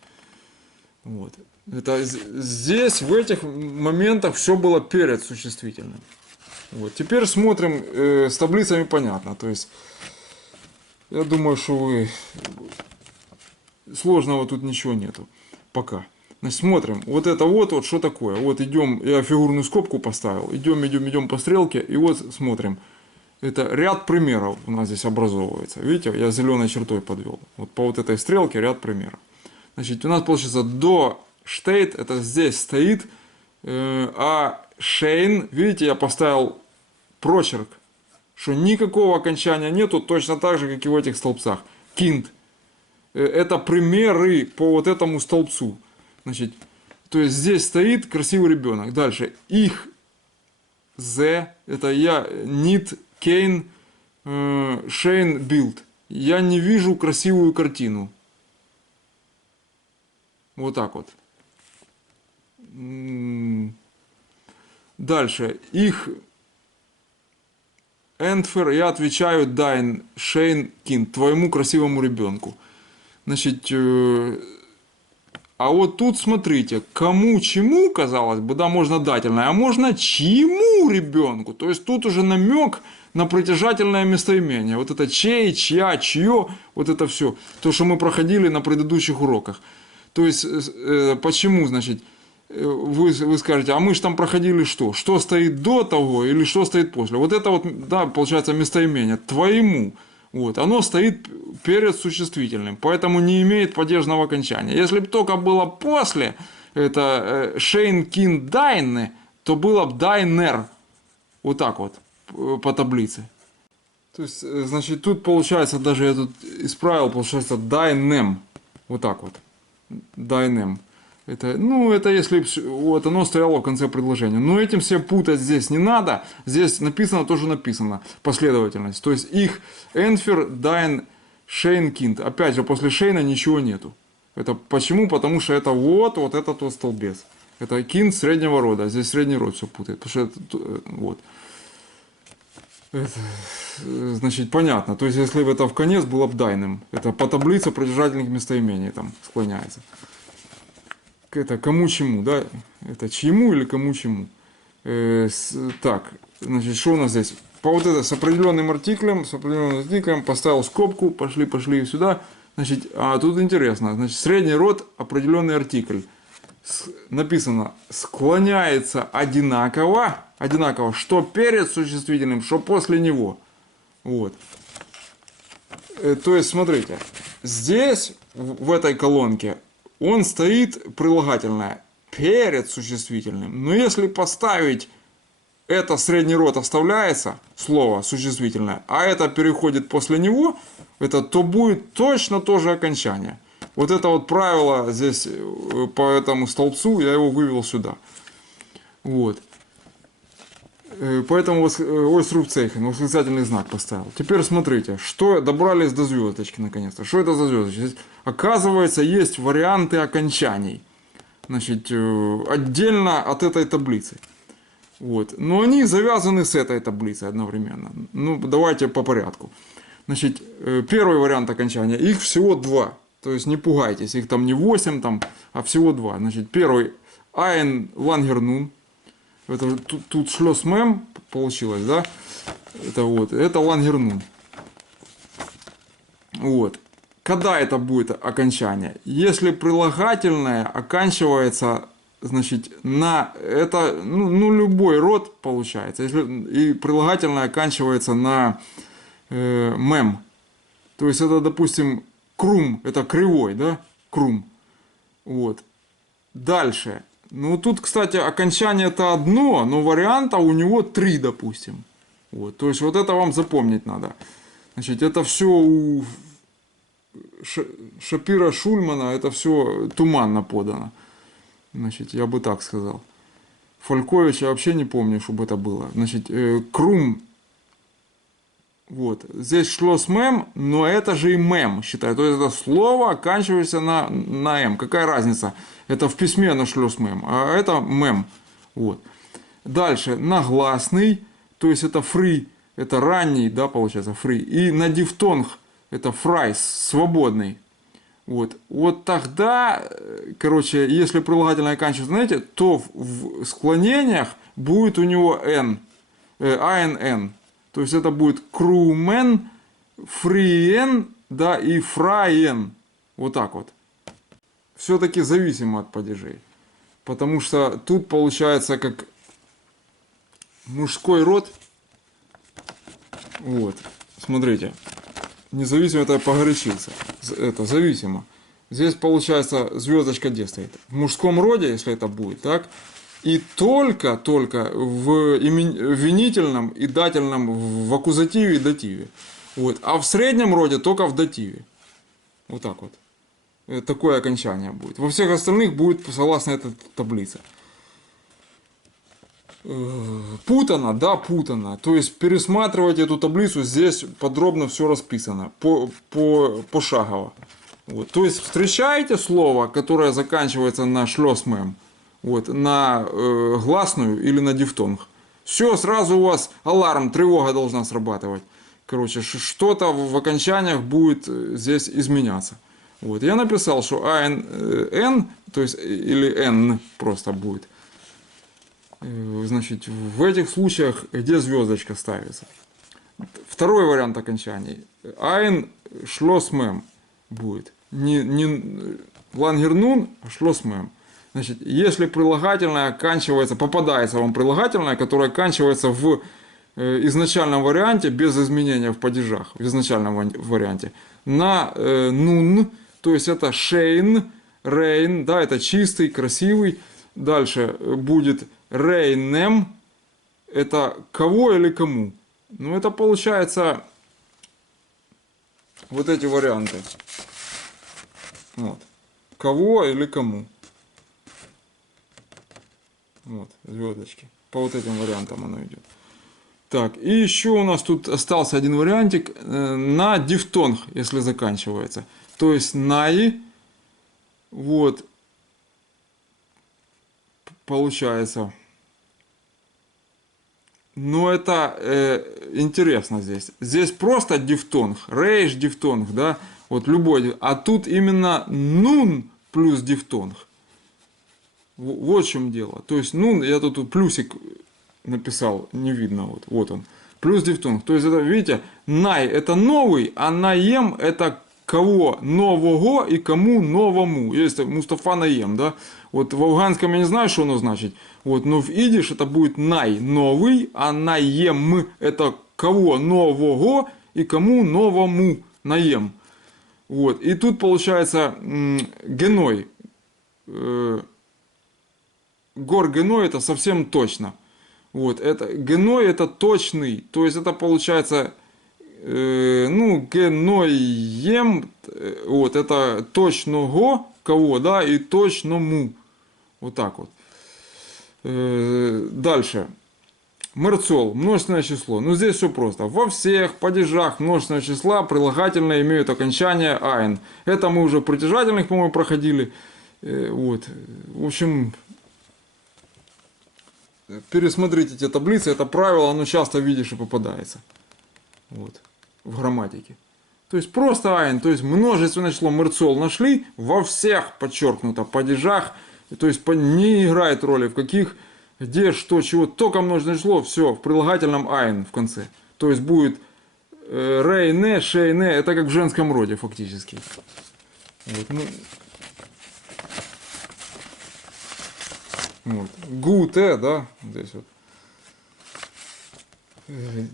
Вот. Это здесь, в этих моментах, все было перед существительным. Вот. Теперь смотрим, с таблицами понятно. То есть, я думаю, что вы... Сложного тут ничего нету. Пока. Значит, смотрим. Вот это вот что такое. Вот идем, я фигурную скобку поставил. Идем по стрелке. И вот смотрим. Это ряд примеров у нас здесь образовывается. Видите, я зеленой чертой подвел. Вот по вот этой стрелке ряд примеров. Значит, у нас получится до штейт, это здесь стоит, а шейн, видите, я поставил прочерк, что никакого окончания нету, точно так же, как и в этих столбцах. Kind. Это примеры по вот этому столбцу. Значит, то есть здесь стоит красивый ребенок. Дальше. Их the, это я, need, Кейн, Шейн, build. Я не вижу красивую картину. Вот так вот. Дальше. Их Энфер, я отвечаю Дайн, Шейн, Кин, твоему красивому ребенку. Значит, а вот тут смотрите, кому чему, казалось бы, да, можно дательное, а можно чьему ребенку. То есть тут уже намек на притяжательное местоимение. Вот это чей, чья, чье, вот это все. То, что мы проходили на предыдущих уроках. То есть, почему, значит, вы скажете, а мы же там проходили что? Что стоит до того или что стоит после? Вот это вот, да, получается местоимение. Твоему. Вот, оно стоит перед существительным, поэтому не имеет падежного окончания. Если бы только было после, это Шейн, Кин, Дайне, то было бы Дайнер. Вот так вот, по таблице. То есть, значит, тут получается, даже я тут исправил, получается Дайнем. Вот так вот. Дайнем. Это, ну, это если вот оно стояло в конце предложения. Но этим все путать здесь не надо. Здесь написано тоже написано. Последовательность. То есть их Энфер, Дайн, Шейн, Кинт. Опять же, после Шейна ничего нету. Это почему? Потому что это вот этот вот столбец. Это Кинт среднего рода. Здесь средний род все путает. Потому что это, вот. Это, значит, понятно. То есть, если бы это в конец было бы Дайнем. Это по таблице притяжательных местоимений там склоняется. Это кому чему, да? Это чьему или кому чему? Так, значит, что у нас здесь? По вот это с определенным артиклем поставил скобку, пошли сюда. Значит, а тут интересно, значит, средний род определенный артикль. Написано, склоняется одинаково, что перед существительным, что после него. Вот. То есть, смотрите, здесь, в этой колонке, он стоит прилагательное перед существительным. Но если поставить это средний род оставляется, слово существительное, а это переходит после него, это, то будет точно то же окончание. Вот это вот правило здесь по этому столбцу, я его вывел сюда. Вот. Поэтому Ойструбцейхен, восклицательный знак поставил. Теперь смотрите, что добрались до звездочки наконец-то. Что это за звездочка? Здесь, оказывается, есть варианты окончаний. Значит, отдельно от этой таблицы. Вот. Но они завязаны с этой таблицей одновременно. Ну, давайте по порядку. Значит, первый вариант окончания, их всего два. То есть не пугайтесь, их там не 8, там, а всего 2. Значит, первый Айн Лангернун. Это тут шлёсмем получилось, да? Это вот, это Лангернун. Вот. когда это будет окончание? Если прилагательное оканчивается, значит, на это, ну любой род получается, если, и прилагательное оканчивается на мем. То есть это, допустим, крум, это кривой, да, крум. Вот. Дальше. Ну тут, кстати, окончание это одно, но варианта у него 3, допустим. Вот. То есть вот это вам запомнить надо. Значит, это все у Шапира Шульмана, это все туманно подано. Значит, я бы так сказал. Фальковича вообще не помню, чтобы это было. Значит, крум. Вот. Здесь шлос мем, но это же и мем, считаю. То есть это слово, оканчивающееся на м. Какая разница? Это в письме на шлос мем, а это мем. Вот. Дальше. Нагласный, то есть это фри, это ранний, да, получается, фри. И на дифтонг, это фрайс, свободный. Вот. Вот тогда, короче, если прилагательное оканчивается, знаете, то в склонениях будет у него n, АНН. То есть это будет крумен, фриен, да, и фраен. Вот так вот. Все-таки зависимо от падежей. Потому что тут получается как мужской род. Вот. Смотрите. Независимо, это я погорячился. Это зависимо. Здесь получается звездочка где стоит? В мужском роде, если это будет, так? И только в винительном и дательном, в аккузативе и дативе. Вот. А в среднем роде только в дативе. Вот так вот. Такое окончание будет. Во всех остальных будет согласно этой таблице. Путано, да, путано. То есть пересматривайте эту таблицу, здесь подробно все расписано, пошагово. Вот. То есть встречаете слово, которое заканчивается на шлосмем, вот, на гласную или на дифтонг. Все, сразу у вас аларм, тревога должна срабатывать. Короче, что-то в окончаниях будет здесь изменяться. Вот. Я написал, что АНН, то есть или N просто будет. Значит, в этих случаях, где звездочка ставится. Второй вариант окончаний. Айн шлосмем будет. Не лангернун, а шлосмем. Значит, если прилагательное оканчивается, попадается вам прилагательное, которое оканчивается в изначальном варианте без изменения в падежах, в изначальном варианте, на нун, то есть это шейн, рейн, да, это чистый, красивый. Дальше будет рейнем, это кого или кому. Ну, это получается вот эти варианты. Вот. Кого или кому. Вот, звездочки. По вот этим вариантам оно идет. Так, и еще у нас тут остался один вариантик на дифтонг, если заканчивается. То есть наи, вот, получается. Но это интересно здесь. Здесь просто дифтонг, рейш дифтонг, да, вот любой. А тут именно нун плюс дифтонг. Вот в чем дело. То есть нун, я тут плюсик написал, не видно, вот он. Плюс дифтонг. То есть это, видите, най это новый, а наем это кого нового и кому новому. Есть Мустафа наем, да. Вот в афганском я не знаю, что оно значит. Вот, но в идиш это будет най новый, а наем это кого нового и кому новому наем. Вот. И тут получается геной. Гор геной это совсем точно. Вот. Это, геной это точный. То есть это получается ну, геноем. Вот. Это точного кого, да, и точному. Вот так вот. Дальше. Мерцол. Множественное число. Ну, здесь все просто. Во всех падежах множественного числа прилагательные имеют окончание айн. Это мы уже в притяжательных, по-моему, проходили. Вот. В общем, пересмотрите эти таблицы. Это правило, оно часто видишь и попадается. Вот. В грамматике. То есть просто айн. То есть множественное число мерцол нашли во всех, подчеркнуто, падежах. То есть не играет роли в каких, где, что, чего. Только множественное число, все, в прилагательном айн в конце. То есть будет Рей, не, шей, не, это как в женском роде фактически. Вот, ну, вот. Гу, те, да, здесь вот.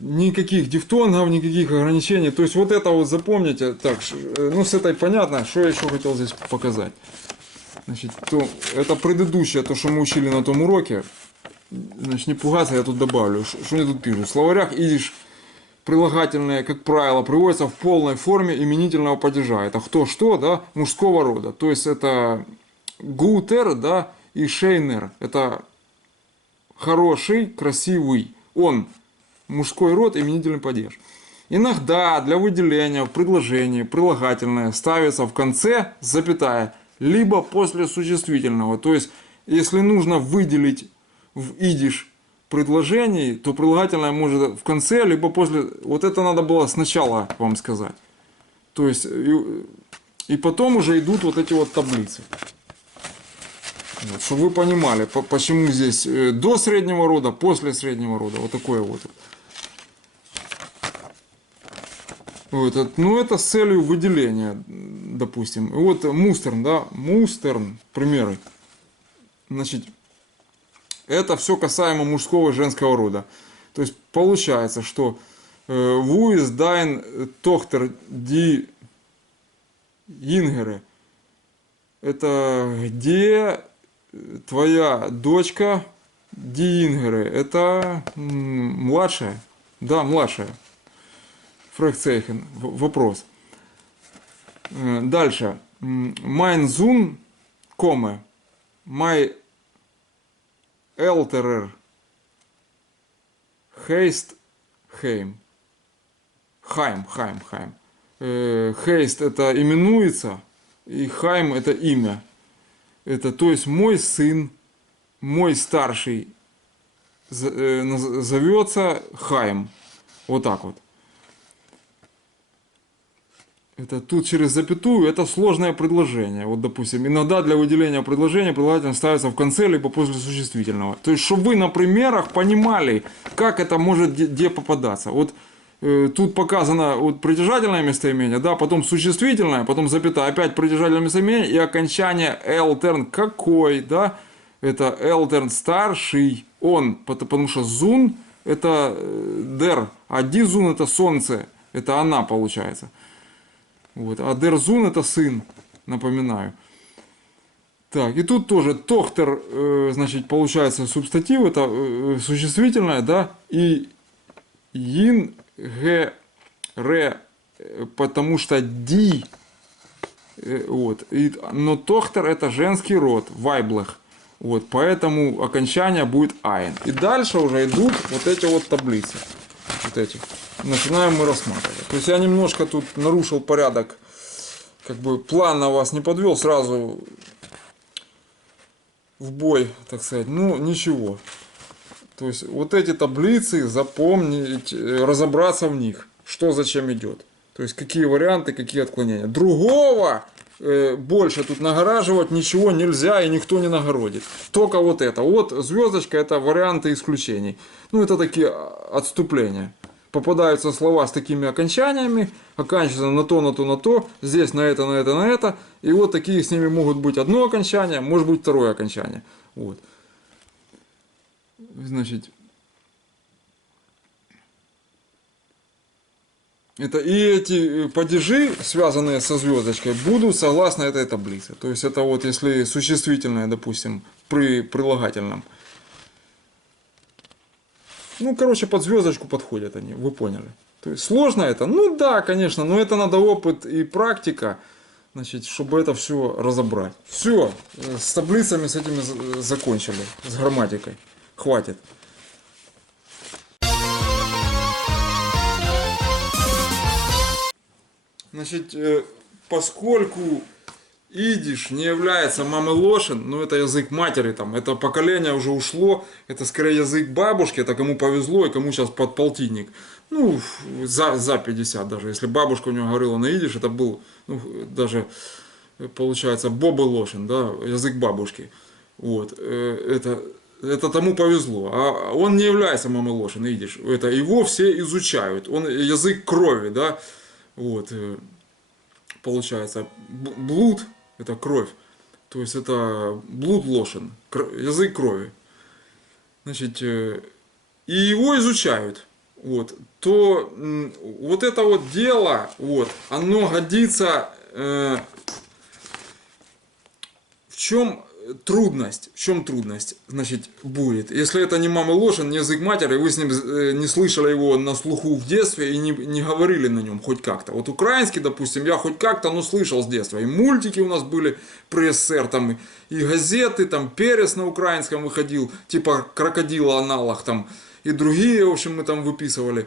Никаких дифтонгов, никаких ограничений. То есть вот это вот запомните. Так, ну с этой понятно. Что я еще хотел здесь показать. Значит, это предыдущее, то, что мы учили на том уроке. Значит, не пугаться, я тут добавлю. Что они тут пишут? В словарях идиш прилагательные, как правило, приводятся в полной форме именительного падежа. Это кто что, да, мужского рода. То есть это гутер, да, и шейнер. Это хороший, красивый. Он мужской род, именительный падеж. Иногда для выделения в предложении прилагательное ставится в конце, запятая, либо после существительного. То есть, если нужно выделить в идиш предложений, то прилагательное может в конце, либо после. Вот это надо было сначала вам сказать. То есть, и потом уже идут вот эти вот таблицы. Вот, чтобы вы понимали, почему здесь до среднего рода, после среднего рода. Вот такое вот. Вот, ну, это с целью выделения, допустим. И вот мустерн, да, мустерн, примеры. Значит, это все касаемо мужского и женского рода. То есть, получается, что «Wo ist dein Tochter die Jüngere?» Это где твоя дочка die Jüngere? Это младшая. Да, младшая. Фрехцейхен. Вопрос. Дальше. Mein Sohn, коме. My älterer heißt Heim. Хайм. Heißt это именуется, и Хайм это имя. Это, то есть мой сын, мой старший зовется Хайм. Вот так вот. Это тут через запятую, это сложное предложение. Вот, допустим, иногда для выделения предложения прилагательное ставится в конце, либо после существительного. То есть, чтобы вы на примерах понимали, как это может где попадаться. Вот тут показано вот притяжательное местоимение, да, потом существительное, потом запятая, опять притяжательное местоимение и окончание элтерн какой, да, это элтерн старший, он, потому что зун это дер, а дизун это солнце, это она получается. Вот. А дерзун это сын, напоминаю. Так, и тут тоже тохтер, значит, получается субстатив, это существительное, да, и ин, г, ре, потому что ди, вот, но тохтер это женский род, вайблах, вот, поэтому окончание будет айн. И дальше уже идут вот эти вот таблицы, вот эти. Начинаем мы рассматривать. То есть я немножко тут нарушил порядок, как бы план на вас не подвел, сразу в бой, так сказать. Ну, ничего. То есть вот эти таблицы запомнить, разобраться в них, что зачем идет. То есть какие варианты, какие отклонения. Другого больше тут нагораживать ничего нельзя и никто не нагородит. Только вот это. Вот звездочка это варианты исключений. Ну, это такие отступления. Попадаются слова с такими окончаниями, оканчиваются на то, на то, на то, здесь на это, на это, на это. И вот такие с ними могут быть одно окончание, может быть второе окончание. Вот. Значит, это и эти падежи, связанные со звездочкой, будут согласно этой таблице. То есть это вот если существительное, допустим, при прилагательном. Ну, короче, под звездочку подходят они, вы поняли. То есть сложно это? Ну да, конечно, но это надо опыт и практика, значит, чтобы это все разобрать. Все, с таблицами с этими закончили, с грамматикой. Хватит. Значит, поскольку идиш не является мамелошин, но это язык матери, там, это поколение уже ушло, это скорее язык бабушки, это кому повезло и кому сейчас под полтинник. Ну, за 50 даже. Если бабушка у него говорила на идиш, это был, ну, даже, получается, бобы лошин, да, язык бабушки. Вот, это это тому повезло. А он не является мамой Лошин, видишь. Это его все изучают. Он язык крови, да. Вот. Получается, блуд это кровь. То есть это блуд Лошин, язык крови. Значит, и его изучают. Вот. То вот это вот дело, вот, оно годится. В чем трудность? В чем трудность, значит, будет? Если это не мама Лошин, не язык матери, вы с ним не слышали его на слуху в детстве и не говорили на нем хоть как-то. Вот украинский, допустим, я хоть как-то, но слышал с детства. И мультики у нас были при СССР, там, и газеты, там, Перес на украинском выходил, типа крокодила аналог, там, и другие, в общем, мы там выписывали.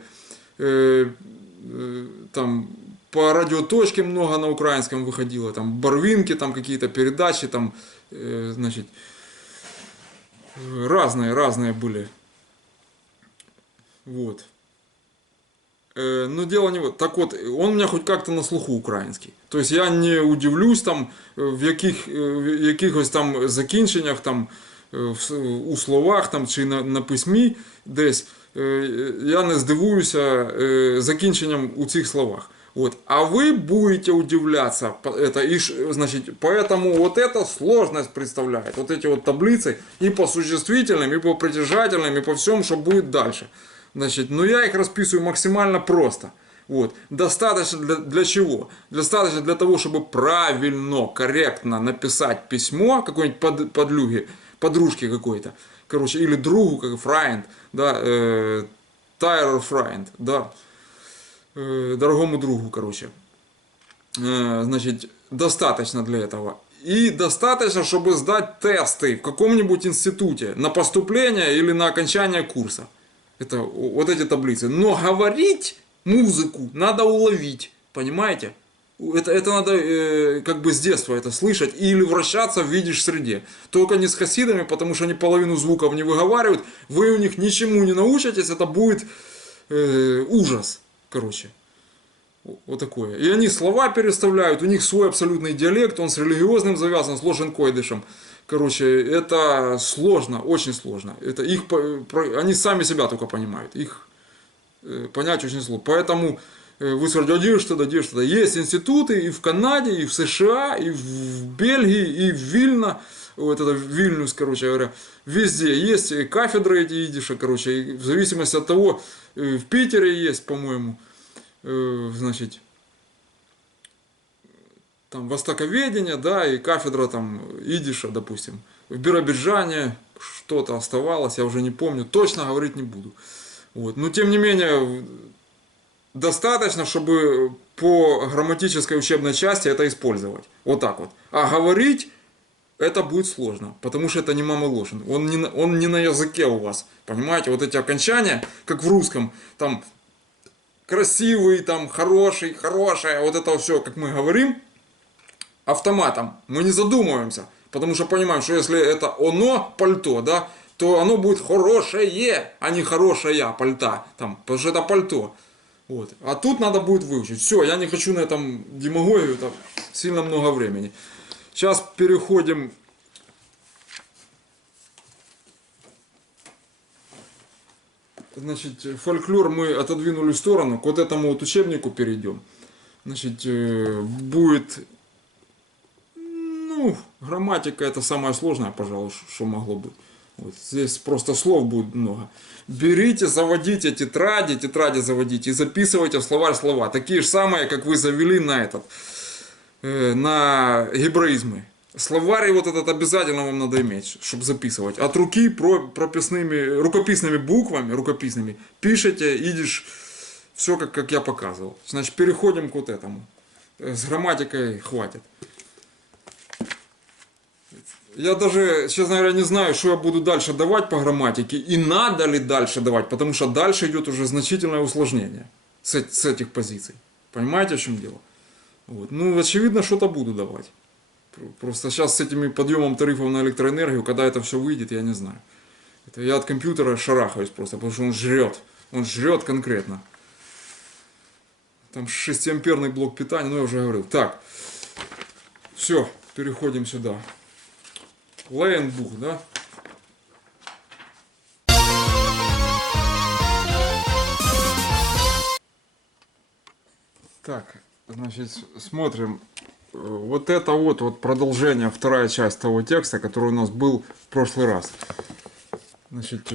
Там, по радиоточке много на украинском выходило, там Барвинки, там какие-то передачи, там, значит, разные были. Вот. Но дело не вот. Так вот, он у меня хоть как-то на слуху український. Тобто я не удивлюсь там в якихось там закінченнях, там, у словах там, чи на письмі десь. Я не здивуюся закінченням у цих словах. Вот. А вы будете удивляться, это, и, значит, поэтому вот эта сложность представляет, вот эти вот таблицы и по существительным, и по притяжательным, и по всему, что будет дальше. Значит, но я их расписываю максимально просто. Вот. Достаточно для чего? Достаточно для того, чтобы правильно, корректно написать письмо какой-нибудь подлюге, подружке какой-то, короче, или другу, как фрайнд, да, Тайр Фрайнд, да, дорогому другу, короче. Значит, достаточно для этого. И достаточно, чтобы сдать тесты в каком-нибудь институте на поступление или на окончание курса. Это вот эти таблицы. Но говорить музыку надо уловить, понимаете? Это надо как бы с детства это слышать или вращаться в видишь среде. Только не с хасидами, потому что они половину звуков не выговаривают. Вы у них ничему не научитесь, это будет ужас. Короче, вот такое. И они слова переставляют, у них свой абсолютный диалект, он с религиозным завязан, с ложен-койдышем. Короче, это сложно, очень сложно. Это их, они сами себя только понимают. Их понять очень сложно. Поэтому вы скажете, а где что-то? Есть институты и в Канаде, и в США, и в Бельгии, и в Вильно. Вот это Вильнюс, короче говоря. Везде есть кафедры эти идиша, короче. И в зависимости от того, в Питере есть, по-моему, значит, там востоковедение, да, и кафедра там идиша, допустим. В Биробиджане что-то оставалось, я уже не помню, точно говорить не буду. Вот. Но тем не менее, достаточно, чтобы по грамматической учебной части это использовать. Вот так вот. А говорить это будет сложно, потому что это не мама Лошин. Он не на языке у вас. Понимаете, вот эти окончания, как в русском, там красивый, там хороший, хорошая, вот это все, как мы говорим, автоматом. Мы не задумываемся, потому что понимаем, что если это оно пальто, да, то оно будет хорошее, а не хорошая пальта, там, потому что это пальто. Вот. А тут надо будет выучить. Все, я не хочу на этом демагогию, это сильно много времени. Сейчас переходим значит, фольклор мы отодвинули в сторону, к вот этому вот учебнику перейдем. Значит, будет, ну, грамматика это самое сложное, пожалуй, что могло быть. Вот. Здесь просто слов будет много. Берите, заводите тетради заводите и записывайте в словарь слова. Такие же самые, как вы завели на этот, на гебраизмы. Словарь вот этот обязательно вам надо иметь, чтобы записывать. От руки рукописными буквами, пишите, идешь, все как я показывал. Значит, переходим к вот этому. С грамматикой хватит. Я даже, честно говоря, не знаю, что я буду дальше давать по грамматике. И надо ли дальше давать, потому что дальше идет уже значительное усложнение с этих позиций. Понимаете, в чем дело? Вот. Ну, очевидно, что-то буду давать. Просто сейчас с этими подъемом тарифов на электроэнергию, когда это все выйдет, я не знаю. Это я от компьютера шарахаюсь просто, потому что он жрет. Он жрет конкретно. Там 6-амперный блок питания, ну я уже говорил. Так, все, переходим сюда. Лейнбух, да? Так, значит, смотрим. Вот это вот продолжение, вторая часть того текста, который у нас был в прошлый раз. Значит,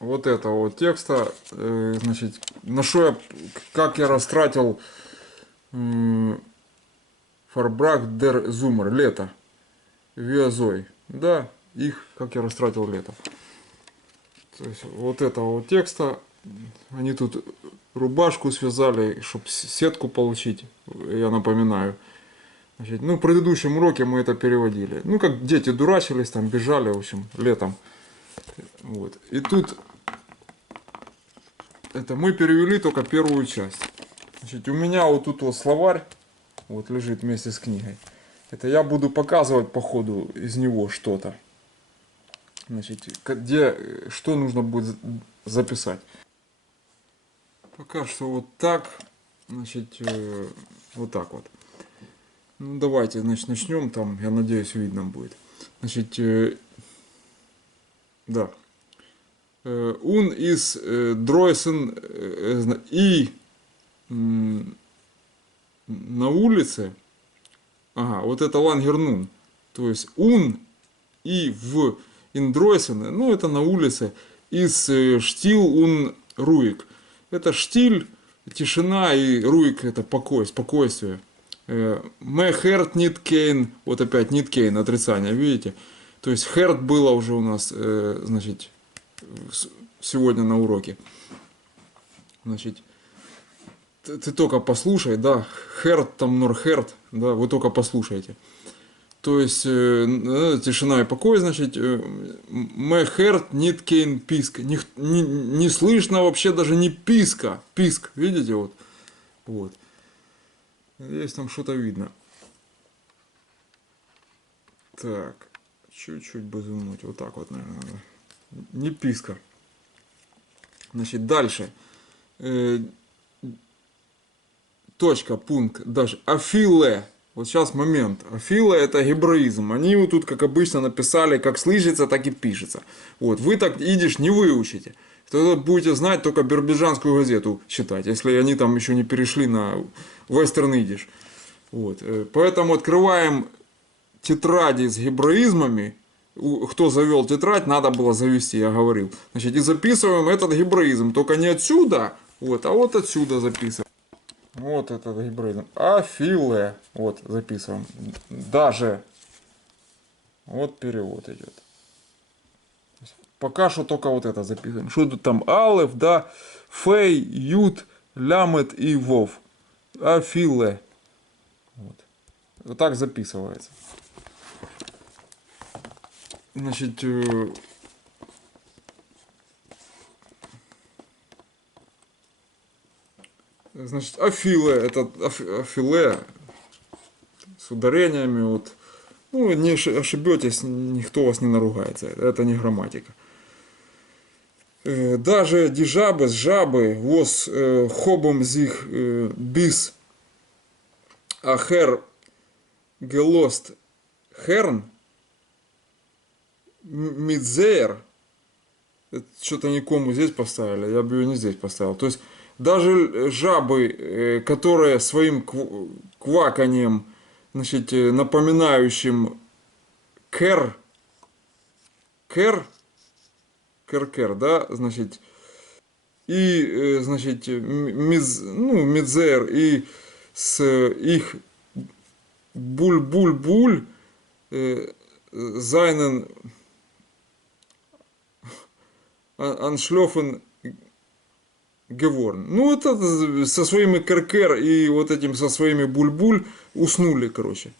вот это вот текста, значит, на что я, как я растратил Фарбрах дер Зумер, лето, Виазой, да, их, как я растратил лето. То есть вот этого вот текста, они тут рубашку связали, чтобы сетку получить, я напоминаю. Значит, ну, в предыдущем уроке мы это переводили. Ну, как дети дурачились, там, бежали, в общем, летом. Вот. И тут это мы перевели только первую часть. Значит, у меня вот тут вот словарь вот лежит вместе с книгой. Это я буду показывать по ходу из него что-то. Значит, где, что нужно будет записать. Пока что вот так. Значит, вот так вот. Ну, давайте, значит, начнем там. Я надеюсь, видно будет. Значит, да. Он из Дройсен и на улице. Ага, вот это Лангернун. То есть он и в Индройсене, ну это на улице, из штил он руик. Это штиль, тишина, и руик это покой, спокойствие. Мэ херт нит кейн, вот опять нит кейн, отрицание, видите? То есть херт было уже у нас, значит, сегодня на уроке. Значит, ты только послушай, да, херт там нор херт, да, вы только послушайте. То есть тишина и покой, значит, мэ херт нит кейн писк. Не слышно вообще даже ни писка. Писк, видите, вот. Вот. Здесь там что-то видно. Так, чуть-чуть бы зумнуть. Вот так вот, наверное, надо. Не писка. Значит, дальше. Точка, пункт, даже. Афиле. Вот сейчас момент. Афила это гебраизм. Они вот тут, как обычно, написали, как слышится, так и пишется. Вот. Вы так идиш не выучите. Тогда будете знать только биробиджанскую газету читать, если они там еще не перешли на вестерн идиш. Вот. Поэтому открываем тетради с гебраизмами. Кто завел тетрадь, надо было завести, я говорил. Значит, и записываем этот гебраизм. Только не отсюда, вот, а вот отсюда записываем. Вот этот гибрид. Афиле. Вот, записываем. Даже. Вот перевод идет. Пока что только вот это записываем. Что тут там? Алеф, да. Фей, Ют, Лямет и Вов. Афиле. Вот. Вот так записывается. Значит, значит, афиле, это афиле с ударениями, вот. Ну, не ошибетесь, никто вас не наругается, это не грамматика. Даже дижабы, жабы, воз хобом зих бис ахер гелост херн мидзейр, что-то никому здесь поставили, я бы ее не здесь поставил. То есть даже жабы, которые своим кваканием, значит, напоминающим кер, да, значит, и, значит, мидзер, и с их буль-буль-буль, зайнен аншлёфен геворн. Ну, это со своими керкер и вот этим со своими буль-буль уснули, короче.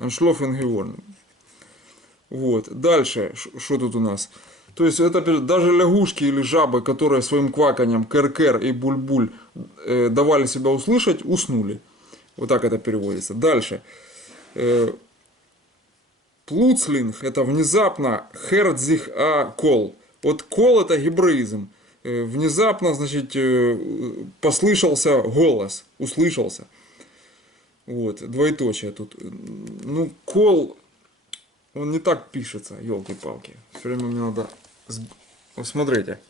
Аншлофен геворн. Вот. Дальше, что тут у нас? То есть, это даже лягушки или жабы, которые своим кваканием керкер и буль-буль давали себя услышать, уснули. Вот так это переводится. Дальше. Плуцлинг это внезапно хердзих а кол. Вот кол это гебраизм. Внезапно, значит, послышался голос, услышался. Вот, двоеточие тут. Ну, кол, он не так пишется, елки-палки. Все время мне надо Вот смотрите.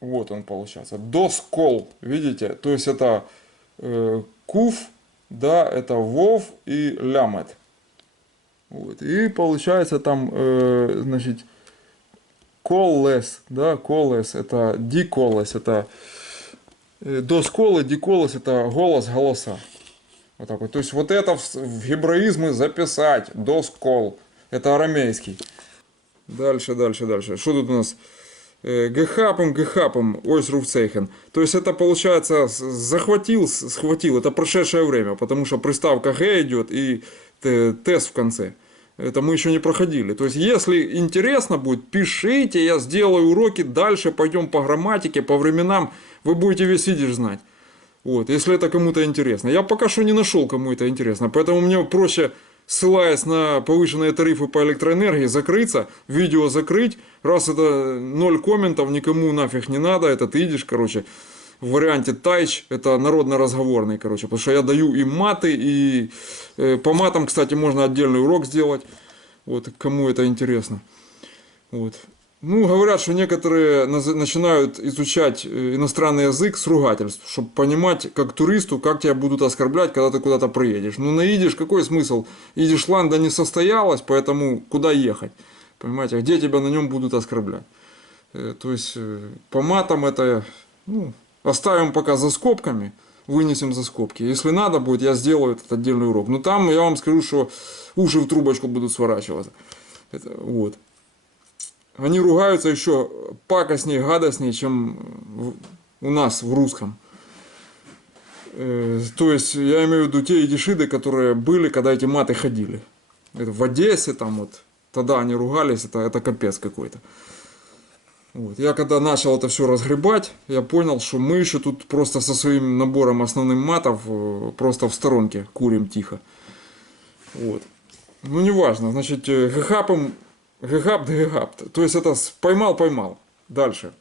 Вот он получается. Доскол, видите? То есть это кув, да, это вов и лямет. Вот. И получается там, значит, коллес, да, коллес, это диколес, это доскол и диколес, это голос, голоса. Вот так вот. То есть вот это в гебраизмы записать, доскол, это арамейский. Дальше. Что тут у нас? Гехапом, ойс руфцейхен. То есть это получается схватил, это прошедшее время, потому что приставка г идет и тест в конце. Это мы еще не проходили. То есть если интересно будет, пишите, я сделаю уроки, дальше пойдем по грамматике, по временам, вы будете весь идиш знать. Вот, если это кому-то интересно. Я пока что не нашел, кому это интересно, поэтому мне проще, ссылаясь на повышенные тарифы по электроэнергии, закрыться, видео закрыть. Раз это 0 комментов, никому нафиг не надо, этот идиш, короче, в варианте тайч, это народно-разговорный, короче, потому что я даю и маты, и по матам, кстати, можно отдельный урок сделать, вот, кому это интересно. Вот. Ну, говорят, что некоторые начинают изучать иностранный язык с ругательств, чтобы понимать, как туристу, как тебя будут оскорблять, когда ты куда-то приедешь. Ну, на идиш какой смысл? Идишланда не состоялась, поэтому куда ехать? Понимаете, где тебя на нем будут оскорблять? То есть, по матам это, ну, оставим пока за скобками, вынесем за скобки. Если надо будет, я сделаю этот отдельный урок. Но там я вам скажу, что уши в трубочку будут сворачиваться. Это, вот. Они ругаются еще пакостнее, гадостнее, чем у нас в русском. То есть, я имею в виду те идишиды, которые были, когда эти маты ходили. Это в Одессе, там вот, тогда они ругались, это капец какой-то. Вот. Я когда начал это все разгребать, я понял, что мы еще тут просто со своим набором основных матов просто в сторонке курим тихо. Вот. Ну, неважно, значит, гехапом. Гегап. То есть это поймал. Дальше.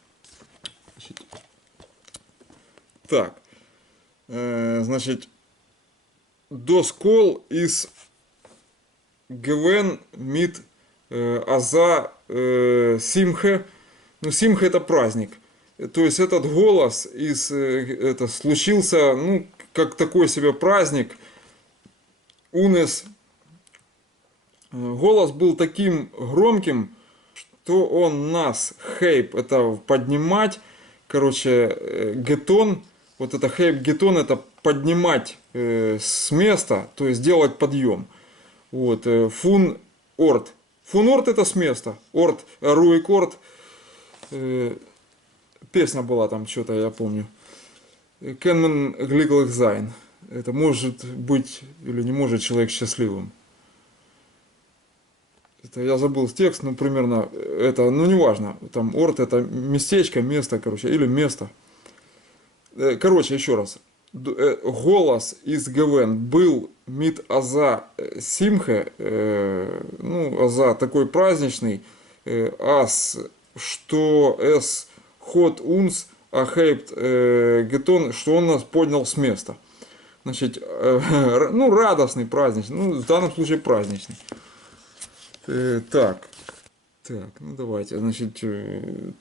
Значит, так. Значит, доскол из гвен мит аза симхе. Ну, симха это праздник. То есть этот голос это случился, ну, как такой себе праздник. Унес. Голос был таким громким, что он нас, хейп, это поднимать, короче, гетон, вот это хейп гетон, это поднимать с места, то есть делать подъем. Вот, фун орт. Фун орт это с места, орт, руик орт, песня была там, что-то я помню. Кенмен глиглых зайн. Это может быть или не может человек счастливым. Это я забыл текст, ну примерно это, ну неважно, там орт это местечко, место, короче, или место. Короче, еще раз. Голос из Гвен был мид аза симхе, ну аза такой праздничный, ас что эс ход унс ахейпт гетон, что он нас поднял с места. Значит, ну радостный, праздничный, ну в данном случае праздничный. Так, ну давайте, значит,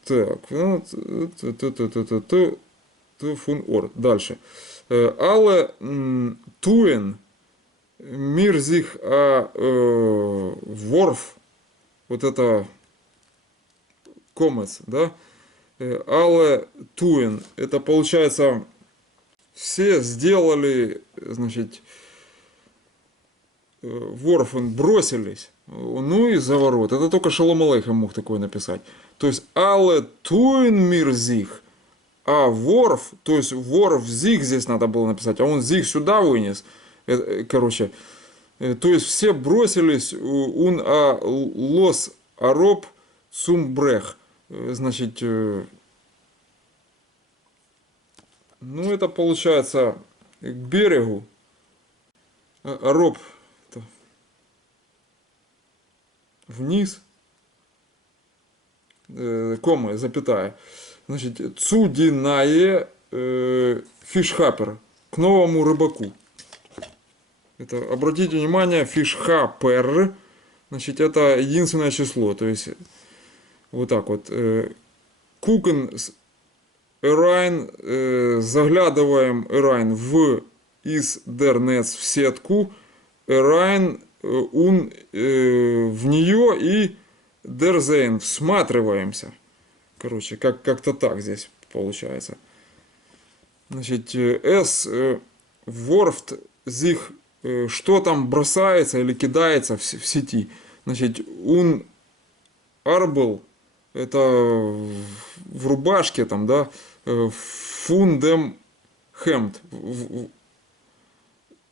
так, фун орт. Дальше. Але туен мирзих ворф, вот это комец, да? Але туен, это получается, все сделали, значит, ворфен, бросились. Ну и за ворот. Это только Шалом Алейхем мог такое написать. То есть, але туин мир зих. А ворф, то есть ворф зих здесь надо было написать, а он зих сюда вынес. Короче, то есть все бросились ун лос ароб цумбрех. Значит, ну это получается к берегу. Ароб вниз, кома, запятая. Значит, цудинае фишхапер, к новому рыбаку. Это, обратите внимание, фишхапер, Значит, это единственное число. То есть, вот так вот. Кукен Эрайн, заглядываем Эрайн из дернец в сетку, Эрайн в нее и дерзейн, всматриваемся. Короче, как-то так здесь получается. Значит, ворфт зих, что там бросается или кидается в сети. Значит, арбл, это в рубашке там, да, фундем хемд,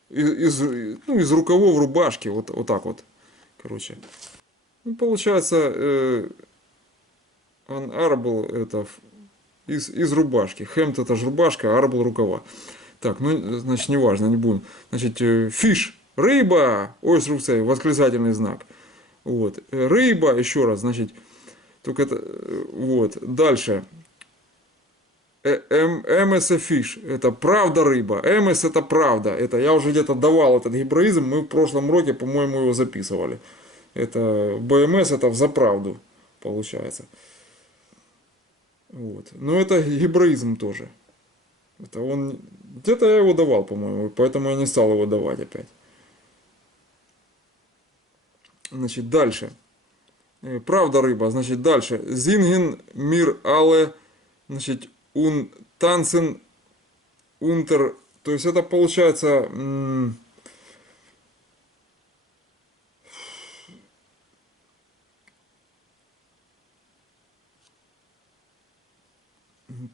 из рукавов рубашки, вот так вот, короче. Ну, получается, арбл это из рубашки, хемд это же рубашка, а арбл рукава. Так, ну, значит, неважно, не будем. Значит, фиш, рыба, ой, срубцей, восклицательный знак. Вот, рыба, еще раз, значит, только это, вот, дальше. МС фиш, это правда рыба, МС это правда, это я уже где-то давал этот гебраизм, мы в прошлом уроке, по-моему, его записывали. Это БМС это взаправду, получается. Вот. Но это гебраизм тоже. Это он, где-то я его давал, по-моему, поэтому я не стал его давать опять. Значит, дальше. Правда рыба, значит, дальше. Зинген мир але, значит, танцен унтер. То есть это получается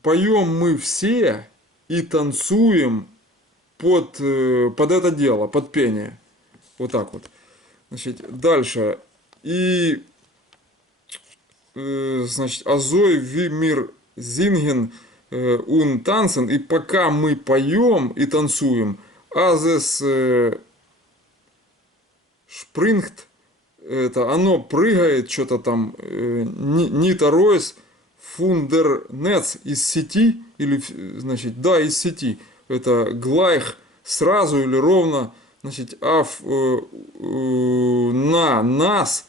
поем мы все и танцуем под это дело, под пение. Вот так вот. Значит, дальше. И значит, азой ви мир зинген танцен. И пока мы поем и танцуем, азес шпрингт, это оно прыгает, что-то там, нита ройс, фундернец из сети, или, значит, да, из сети, это глайх сразу или ровно, значит, на нас,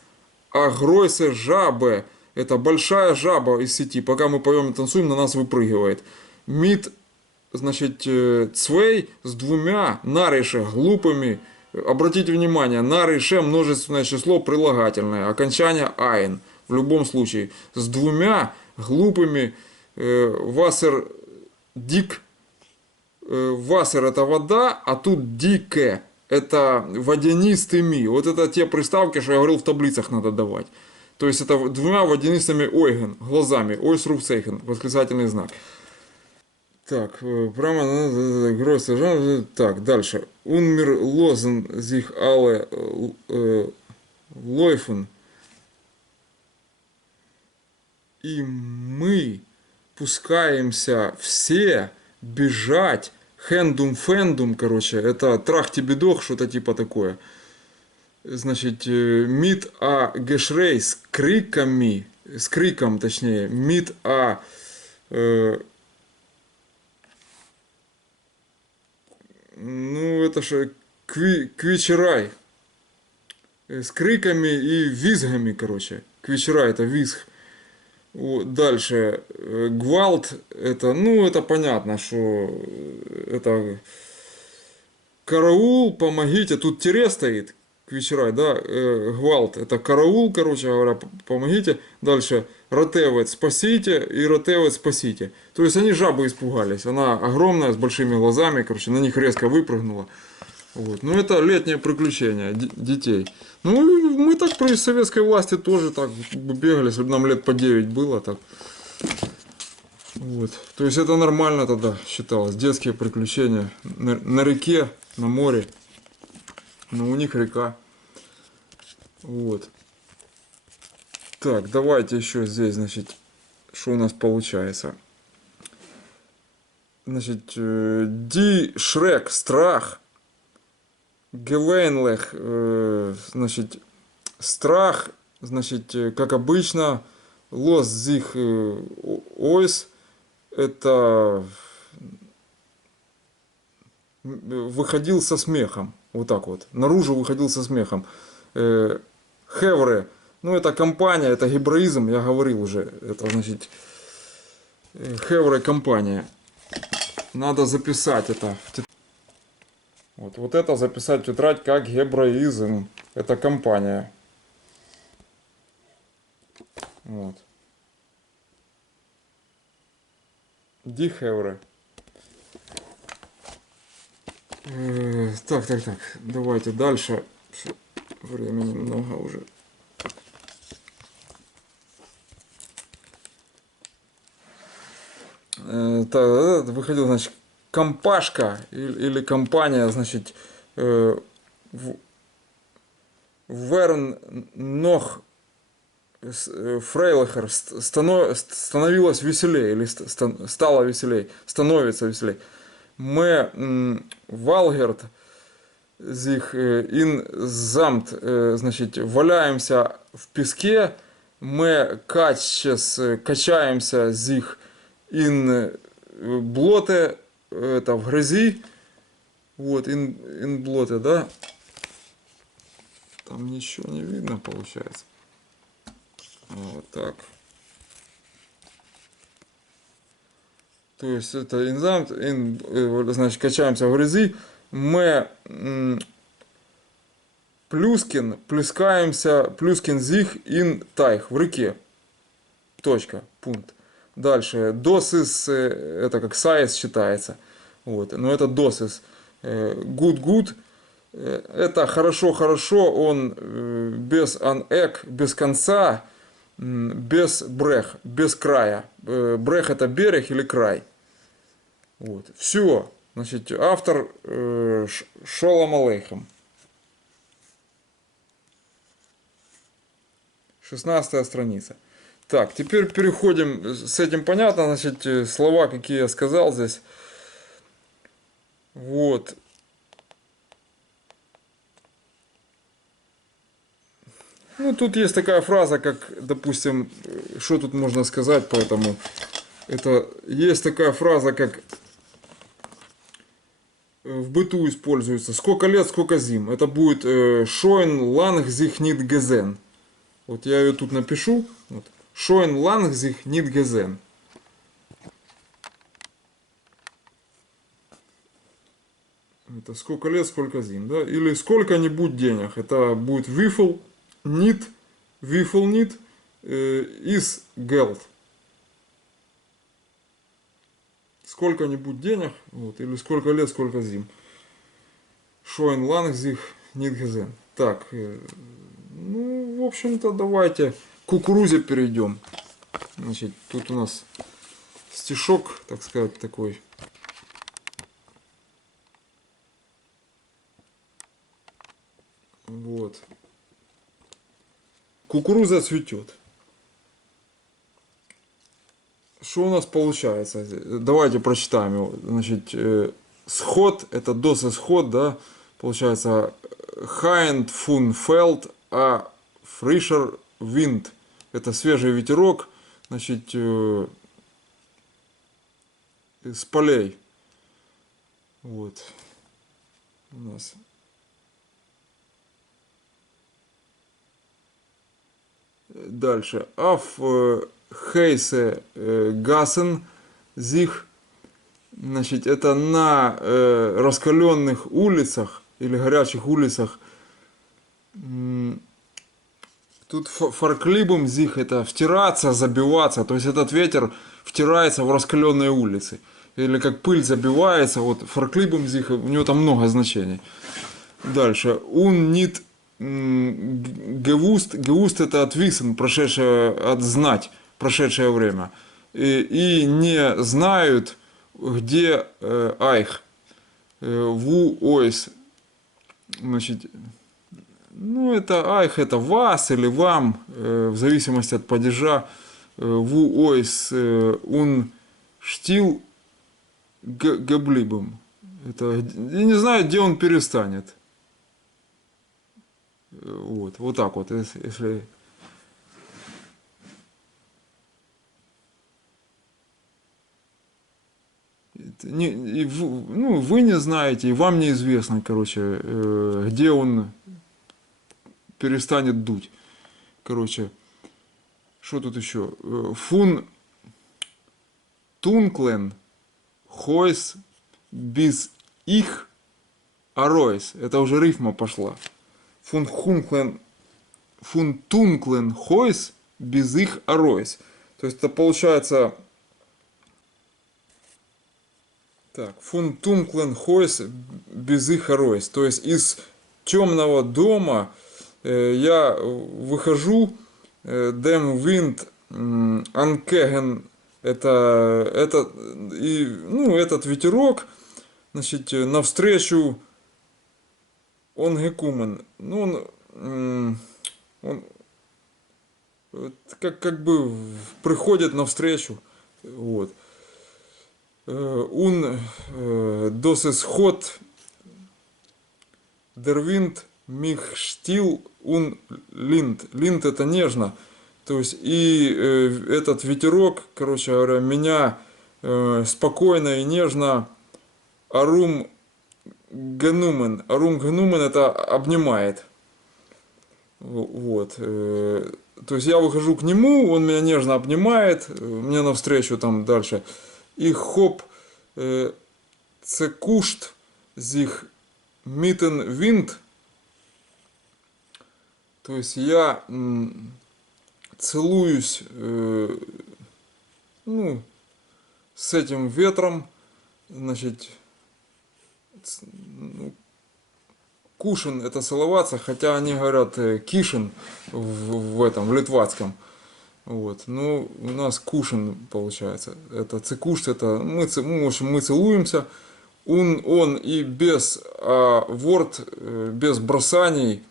агройсе жабе, это большая жаба из сети, пока мы поем и танцуем, на нас выпрыгивает. Мид, значит, цвей с двумя нарише глупыми. Обратите внимание, нарише множественное число прилагательное, окончание айн. В любом случае, с двумя глупыми вассер дик. Вассер это вода, а тут дике это водянистыми. Вот это те приставки, что я говорил, в таблицах надо давать. То есть это двумя водянистыми ойген, глазами, ойсрубцейхен, восклицательный знак. Так, прямо гросс, так, дальше. Унмир лозен зих але лойфен. И мы пускаемся все бежать, хендум-фендум, короче, это трах-тебе-дох, что-то типа такое. Значит, мид гешрей с криками, с криком точнее, мид ну это же квичерай, с криками и визгами, короче, квичерай это визг. Дальше, гвалт, это, ну это понятно, что это караул, помогите, тут тире стоит, квичерай, да, гвалт, это караул, короче говоря, помогите. Дальше, ротевец, спасите, и ротевец, спасите. То есть они жабы испугались, она огромная, с большими глазами, короче, на них резко выпрыгнула. Вот. Ну это летнее приключение детей. Ну мы так при советской власти тоже так бегали, если бы нам лет по 9 было так. Вот. То есть это нормально тогда считалось, детские приключения на реке, на море. Но у них река. Вот. Так, давайте еще здесь, значит, что у нас получается. Значит, ди шрек, страх. Гевейнлех, значит, страх, значит, как обычно, лос зих ойс, это выходил со смехом, вот так вот, наружу выходил со смехом. Хевре. Ну, это компания, это гебраизм, я говорил уже. Это значит Хевре компания. Надо записать это. Вот это записать в тетрадь как гебраизм. Это компания. Вот. Ди Хевре. Так. Давайте дальше. Времени много уже. Выходил, значит, компашка или компания, значит, Верн Нох Фрейлахер становилось веселее, или стало веселее, становится веселее. Мы Валгерт зих ин замт, значит, валяемся в песке, мы качаемся зих ин блоте, это в грязи, вот, ин блоте, да, там ничего не видно получается, вот так, то есть это инзамт, значит, качаемся в грязи, мы плюскин зих ин тайх, в реке, точка, пункт. Дальше, досис, это как сайс считается, вот, но это досис. Good, это хорошо, он без анэк, без конца, без брех, без края. Брех это берег или край. Вот, все. Значит, автор Шолом Алейхем. 16 страница. Так, теперь переходим, с этим понятно, значит, слова, какие я сказал здесь. Вот. Ну, тут есть такая фраза, как, допустим, что тут можно сказать, поэтому это есть такая фраза, как в быту используется. Сколько лет, сколько зим. Это будет Шоин Ланг Зих Нит Гезен. Вот я ее тут напишу. Вот. Шоин Ланг Зих Нит Гезен. Это сколько лет, сколько зим, да? Или сколько-нибудь денег. Это будет вифл нит, из гелд. Сколько-нибудь денег, вот, или сколько лет, сколько зим. Шоин Ланг Зих Нит Гезен. Так, ну, в общем-то, давайте к кукурузе перейдем. Значит, тут у нас стишок, так сказать, такой. Вот. Кукуруза цветет. Что у нас получается? Давайте прочитаем его. Значит, сход, это досисход, да, получается Хайнд фун фелд, а фришер винт. Это свежий ветерок, значит, с полей. Вот. У нас. Дальше. Аф Хейсе Гасен Зих. Значит, это на раскаленных улицах или горячих улицах. Тут фарклибом зих это втираться, забиваться. То есть этот ветер втирается в раскаленные улицы. Или как пыль забивается. Вот фарклибом зих, у него там много значений. Дальше. Un nit gewusst. Gewusst это отвисен, прошедшее, от знать, прошедшее время. И не знают, где айх. Ву ойс. Значит, ну это айх, это вас или вам, в зависимости от падежа. Ву ойс ун штил габлибом. Это, я не знаю, где он перестанет. Вот так вот, если... Ну, вы не знаете, и вам неизвестно, короче, где он перестанет дуть. Короче, что тут еще? Фун тунклен хойс без их аройс. Это уже рифма пошла. Фун тунклен хойс без их аройс. То есть это получается... Так, фун тунклен хойс без их аройс. То есть из темного дома я выхожу, дем винт анкеген, это и, ну, этот ветерок, значит, навстречу онгекумен. Ну, он как бы приходит навстречу. Вот. Un das исход der Wind mich still und lind. Lind это нежно. То есть и этот ветерок, короче говоря, меня спокойно и нежно арум генумен. Арум генумен это обнимает. Вот. То есть я выхожу к нему, он меня нежно обнимает, мне навстречу там дальше. И хоп, цекушт зих митен винт. То есть я целуюсь, ну, с этим ветром, значит, кушин это целоваться, хотя они говорят кишин в этом, в литвацком. Вот. Ну, у нас кушин получается. Это цикуш, это мы, в общем, мы целуемся. Он и без ворд, без бросаний.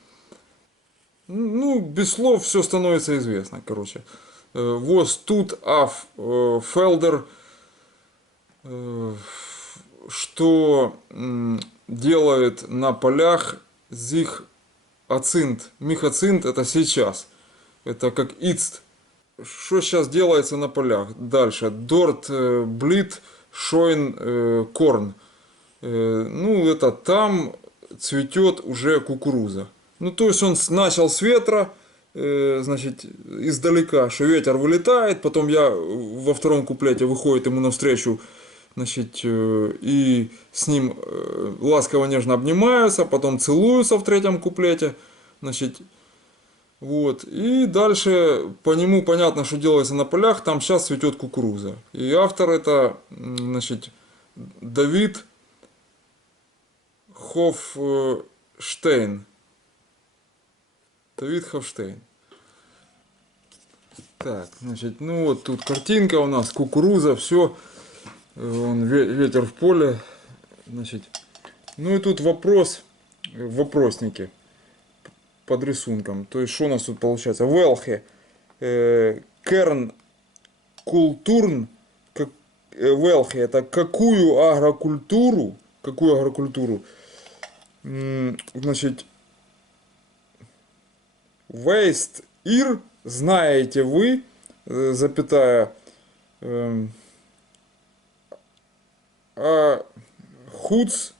Ну, без слов все становится известно, короче. Воз тут аф фелдер, что делает на полях зих ацинт. Михацинт это сейчас. Это как ицт. Что сейчас делается на полях? Дальше. Дорт блит шойн корн. Ну, это там цветет уже кукуруза. Ну, то есть он начал с ветра, значит, издалека, что ветер вылетает, потом я во втором куплете выходит ему навстречу, значит, и с ним ласково нежно обнимаются, потом целуются в третьем куплете, значит, вот, и дальше по нему понятно, что делается на полях, там сейчас цветет кукуруза. И автор это, значит, Давид Хофштейн. Давид Хофштейн. Так, значит, ну вот тут картинка у нас, кукуруза, все, ветер в поле, значит. Ну и тут вопрос в вопроснике под рисунком. То есть, что у нас тут получается? Велхе, керн, культурн, велхе, это какую агрокультуру, значит, waste ир, знаете вы, запятая, хуц,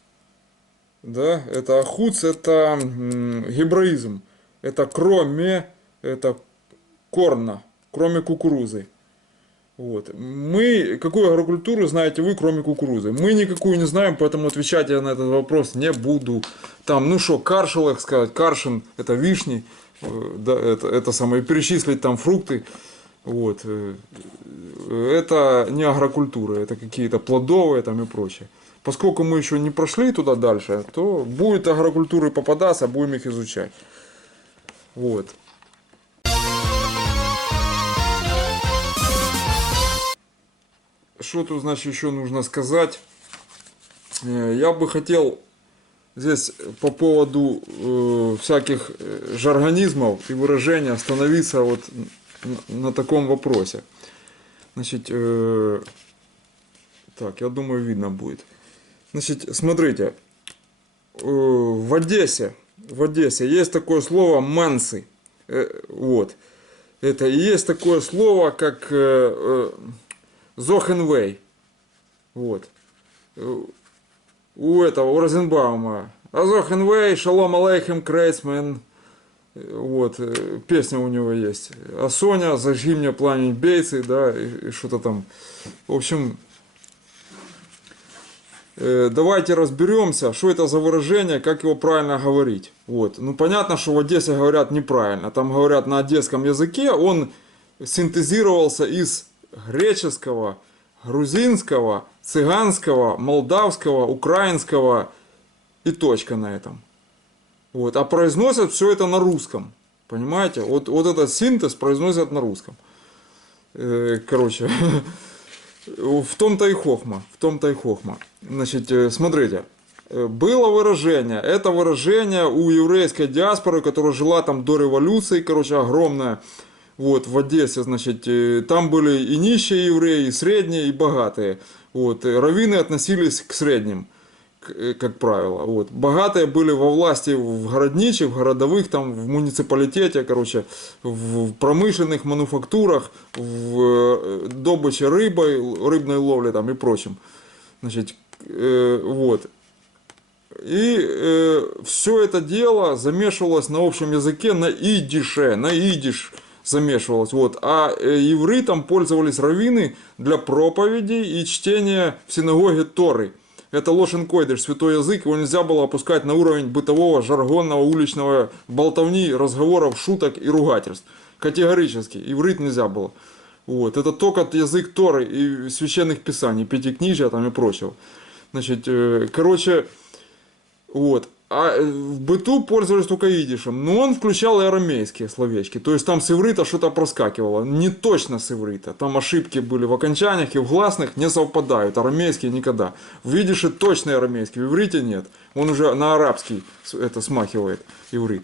да, это ахуц, это гебраизм, это кроме, это корна, кроме кукурузы. Вот. Мы, какую агрокультуру знаете вы, кроме кукурузы? Мы никакую не знаем, поэтому отвечать я на этот вопрос не буду. Там, ну что, каршелах сказать, каршин, это вишни, да, это самое, перечислить там фрукты. Вот. Это не агрокультура, это какие-то плодовые там и прочее. Поскольку мы еще не прошли туда дальше, то будет агрокультуры попадаться, будем их изучать. Вот. Что тут, значит, еще нужно сказать? Я бы хотел здесь по поводу всяких жаргонизмов и выражений остановиться вот на таком вопросе. Значит, так, я думаю, видно будет. Значит, смотрите, в Одессе есть такое слово «мансы». Вот. Это и есть такое слово, как «зохенвей». Вот. У Розенбаума. «Азохенвей, шалом алейхем, крейцмен». Вот, песня у него есть. А Соня, зажги мне пламень бейцы, да, и что-то там. В общем, давайте разберемся, что это за выражение, как его правильно говорить. Вот. Ну, понятно, что в Одессе говорят неправильно. Там говорят на одесском языке. Он синтезировался из греческого, грузинского, цыганского, молдавского, украинского и точка на этом. Вот. А произносят все это на русском. Понимаете? Вот этот синтез произносят на русском. Короче, в том-то и хохма. В том-то и хохма. Значит, смотрите. Было выражение. Это выражение у еврейской диаспоры, которая жила там до революции, короче, огромная. Вот, в Одессе, значит, там были и нищие евреи, и средние, и богатые. Вот, раввины относились к средним, как правило. Вот. Богатые были во власти в городничих, в городовых, там, в муниципалитете, короче, в промышленных мануфактурах, в добыче рыбой, рыбной ловле там, и прочем. Значит, вот. И все это дело замешивалось на общем языке, на идише, на идиш замешивалось. Вот. А ивритом пользовались раввины для проповедей и чтения в синагоге Торы. Это лошен койдыш, святой язык, его нельзя было опускать на уровень бытового, жаргонного, уличного болтовни, разговоров, шуток и ругательств. Категорически. Иврит нельзя было. Вот. Это только язык Торы и священных писаний, пятикнижия там и прочего. Значит, короче, вот. А в быту пользовались только идишем. Но он включал и арамейские словечки. То есть там с иврита что-то проскакивало. Не точно с иврита. Там ошибки были в окончаниях и в гласных не совпадают. Арамейские никогда. В идише точный арамейский, в иврите нет. Он уже на арабский это смахивает, иврит.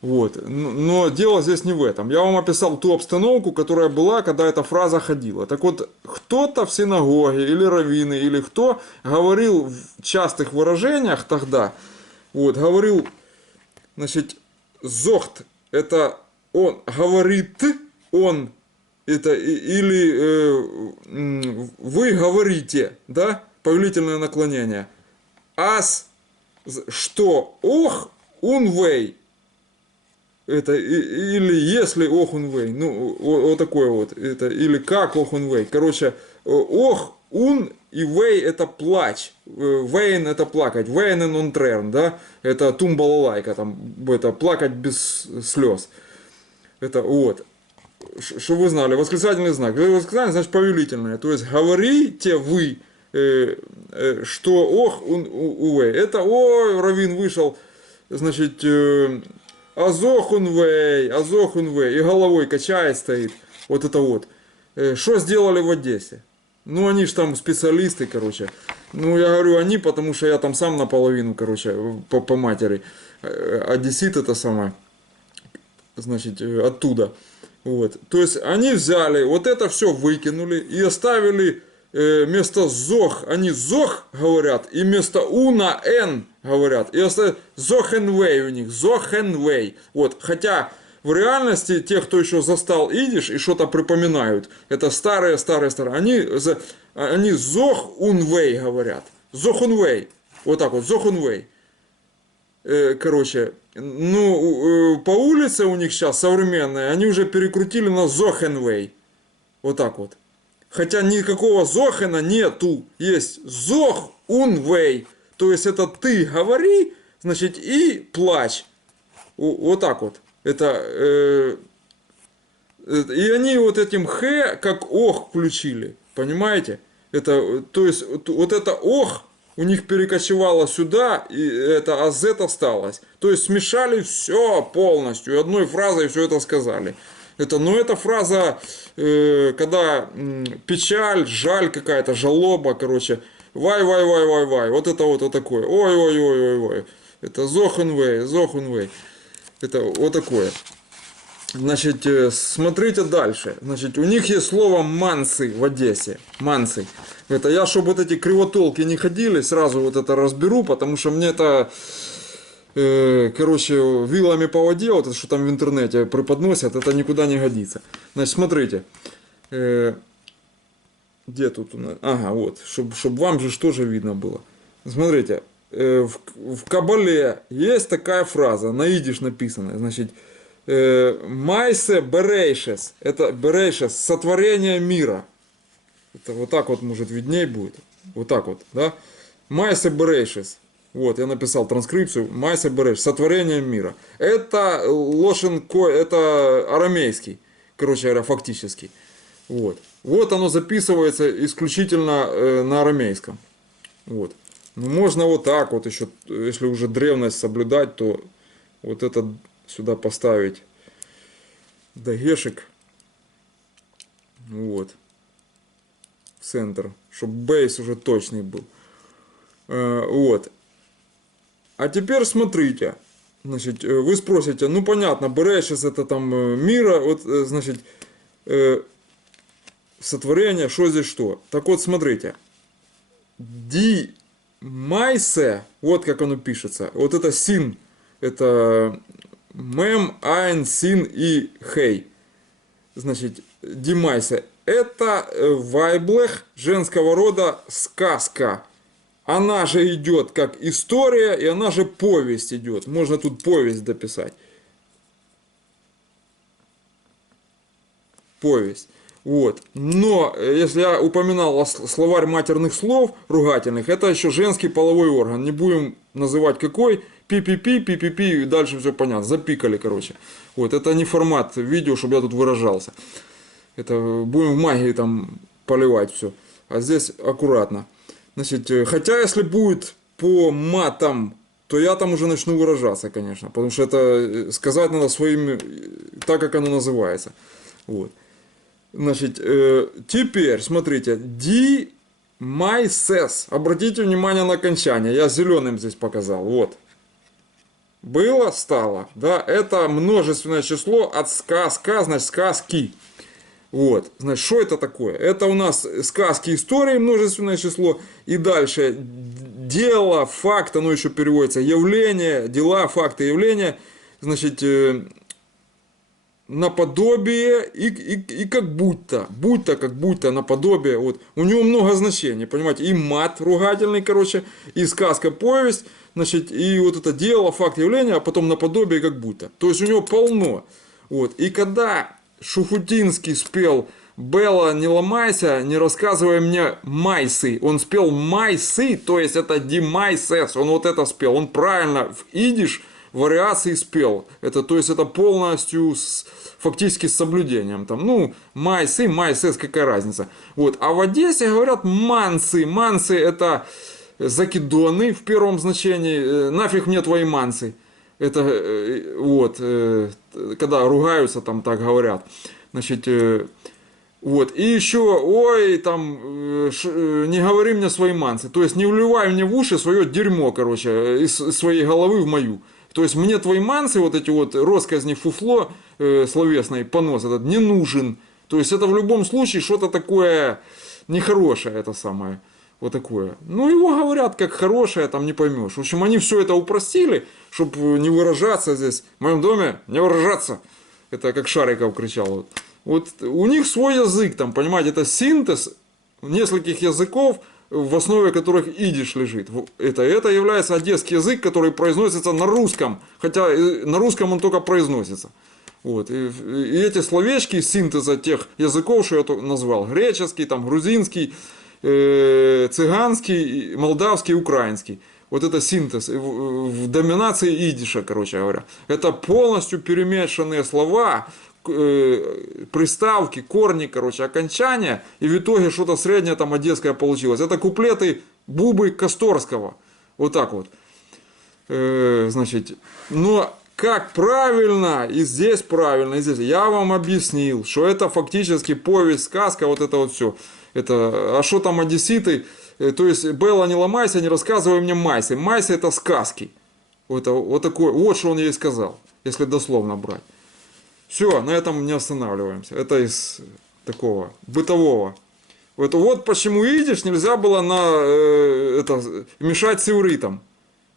Вот. Но дело здесь не в этом. Я вам описал ту обстановку, которая была, когда эта фраза ходила. Так вот, кто-то в синагоге, или раввины, или кто, говорил в частых выражениях тогда, вот, говорил, значит, зохт, это он говорит, он, это, или вы говорите, да, повелительное наклонение. Ас, что, ох, унвей. Это или если охунвей, ну вот такое вот, это или как охунвей. Короче, ох, ун и вей это плач, вейн это плакать, вейн он трерн, да, это тумбалалайка, там, это плакать без слез. Это вот, что вы знали, восклицательный знак. Восклицательный значит повелительное, то есть говорите вы, что ох, ун, увей. Это, о, раввин вышел, значит, Азохунвей, Азохунвей, и головой качает стоит. Вот это вот. Что сделали в Одессе? Ну, они же там специалисты, короче. Ну, я говорю они, потому что я там сам наполовину, короче, по матери. Одессит это самое. Значит, оттуда. Вот. То есть, они взяли, вот это все выкинули и оставили вместо зох, они зох говорят, и вместо уна н говорят. И оставили зохенвей у них, зохенвей. Вот, хотя в реальности те, кто еще застал идиш и что-то припоминают, это старые, они зохунвей говорят. Зохунвей. Вот так вот, зохунвей. Короче, ну, по улице у них сейчас современные, они уже перекрутили на зохенвей. Вот так вот. Хотя никакого зохена нету. Есть зохунвей. То есть это ты говори, значит, и плачь. Вот так вот. Это, и они вот этим х как ох включили. Понимаете? Это, то есть вот это ох у них перекочевало сюда, и это аз осталось. То есть смешали все полностью. Одной фразой все это сказали. Это, но эта фраза, когда печаль, жаль какая-то, жалоба, короче, вай, вот это вот такое, ой, это зохунвей, это вот такое. Значит, смотрите дальше. Значит, у них есть слово мансы в Одессе, мансы. Это я, чтобы вот эти кривотолки не ходили, сразу вот это разберу, потому что мне это... короче, вилами по воде, вот это, что там в интернете преподносят, это никуда не годится. Значит, смотрите. Где тут у нас? Ага, вот, чтобы вам же тоже видно было. Смотрите, в Кабале есть такая фраза, на идиш написанная, значит, Майсе Берейшес, это Берейшес, сотворение мира. Это вот так вот, может, видней будет. Вот так вот, да? Майсе Берейшес. Вот, я написал транскрипцию. Майсе Берейшес, сотворение мира. Это Лошенко, это арамейский, короче говоря, фактически. Вот. Вот оно записывается исключительно на арамейском. Вот. Ну, можно вот так вот еще, если уже древность соблюдать, то вот это сюда поставить дагешек. Вот. В центр, чтобы бейс уже точный был. Вот. А теперь смотрите. Значит, вы спросите, ну понятно, Берешес это там мира, вот, значит, сотворение, что здесь что? Так вот, смотрите. Ди майсе, вот как оно пишется. Вот это син, это мем, айн, син и хей. Значит, ди майсе. Это вайблех женского рода сказка. Она же идет как история, и она же повесть идет. Можно тут повесть дописать. Повесть. Вот. Но, если я упоминал словарь матерных слов, ругательных, это еще женский половой орган. Не будем называть какой. Пи-пи-пи, пи-пи-пи, и дальше все понятно. Запикали, короче. Вот. Это не формат видео, чтобы я тут выражался. Это будем в магии там поливать все. А здесь аккуратно. Значит, хотя если будет по матам, то я там уже начну выражаться, конечно. Потому что это сказать надо своими, так как оно называется. Вот. Значит, теперь, смотрите, ди майсес. Обратите внимание на окончание. Я зеленым здесь показал. Вот. Было, стало. Да, это множественное число от ска, значит, сказки. Вот, значит, что это такое? Это у нас сказки, истории, множественное число. И дальше дело, факт, оно еще переводится, явление, дела, факты, явления. Значит, наподобие и как будто, как будто, наподобие. Вот. У него много значений, понимаете, и мат ругательный, короче, и сказка, повесть, значит, и вот это дело, факт, явление, а потом наподобие, как будто. То есть у него полно. Вот. И когда Шуфутинский спел «Белла, не ломайся, не рассказывай мне майсы». Он спел майсы, то есть это димайсес. Он вот это спел. Он правильно в идиш вариации спел. Это, то есть это полностью фактически с соблюдением. Там, ну, майсы, майсес, какая разница. Вот. А в Одессе говорят мансы. Мансы это закидоны в первом значении. Нафиг мне твои мансы. Это вот, когда ругаются, там так говорят. Значит, вот. И еще, ой, там, не говори мне свои мансы. То есть не вливай мне в уши свое дерьмо, короче, из своей головы в мою. То есть мне твои мансы, вот эти вот россказни, фуфло словесное, понос этот, не нужен. То есть это в любом случае что-то такое нехорошее, это самое. Вот такое. Ну, его говорят как хорошее, там не поймешь. В общем, они все это упростили, чтобы не выражаться здесь. В моем доме не выражаться. Это как Шариков кричал. Вот у них свой язык, там, понимаете, это синтез нескольких языков, в основе которых идиш лежит. Это является одесский язык, который произносится на русском. Хотя на русском он только произносится. Вот. И эти словечки синтеза тех языков, что я назвал, греческий, там, грузинский, цыганский, молдавский, украинский. Вот это синтез в доминации идиша, короче говоря. Это полностью перемешанные слова, приставки, корни, короче, окончания. И в итоге что-то среднее там одесское получилось. Это куплеты Бубы Косторского. Вот так вот. Значит, но как правильно, и здесь правильно, и здесь. Я вам объяснил, что это фактически повесть, сказка, вот это вот все. Это, а что там одесситы? То есть, Белла, не ломайся, не рассказывай мне майсы. Майсы это сказки. Вот такое, вот что он ей сказал, если дословно брать. Все, на этом не останавливаемся. Это из такого бытового. Вот почему идиш нельзя было мешать с ивритом.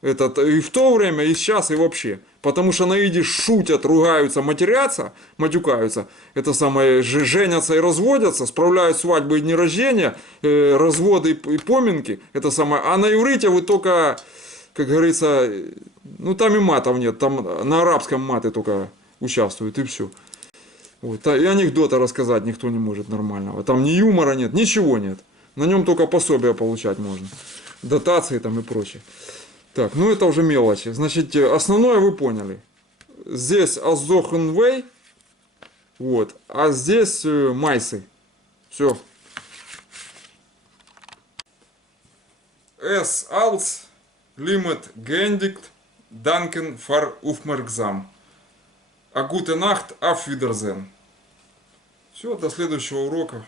Это и в то время, и сейчас, и вообще. Потому что на идиш шутят, ругаются, матерятся, матюкаются. Это самое, женятся и разводятся, справляют свадьбы и дни рождения, разводы и поминки. Это самое. А на иврите вы только как говорится, ну там и матов нет, там на арабском маты только участвуют, и все. Вот. И анекдота рассказать никто не может нормального. Там ни юмора нет, ничего нет. На нем только пособия получать можно. Дотации там и прочее. Так, ну это уже мелочи. Значит, основное вы поняли. Здесь Азохенвей, вот, а здесь Майсы. Все. Es als Limit geendigt. Danken für Aufmerksam. А gute Nacht, auf Wiedersehen. Все, до следующего урока.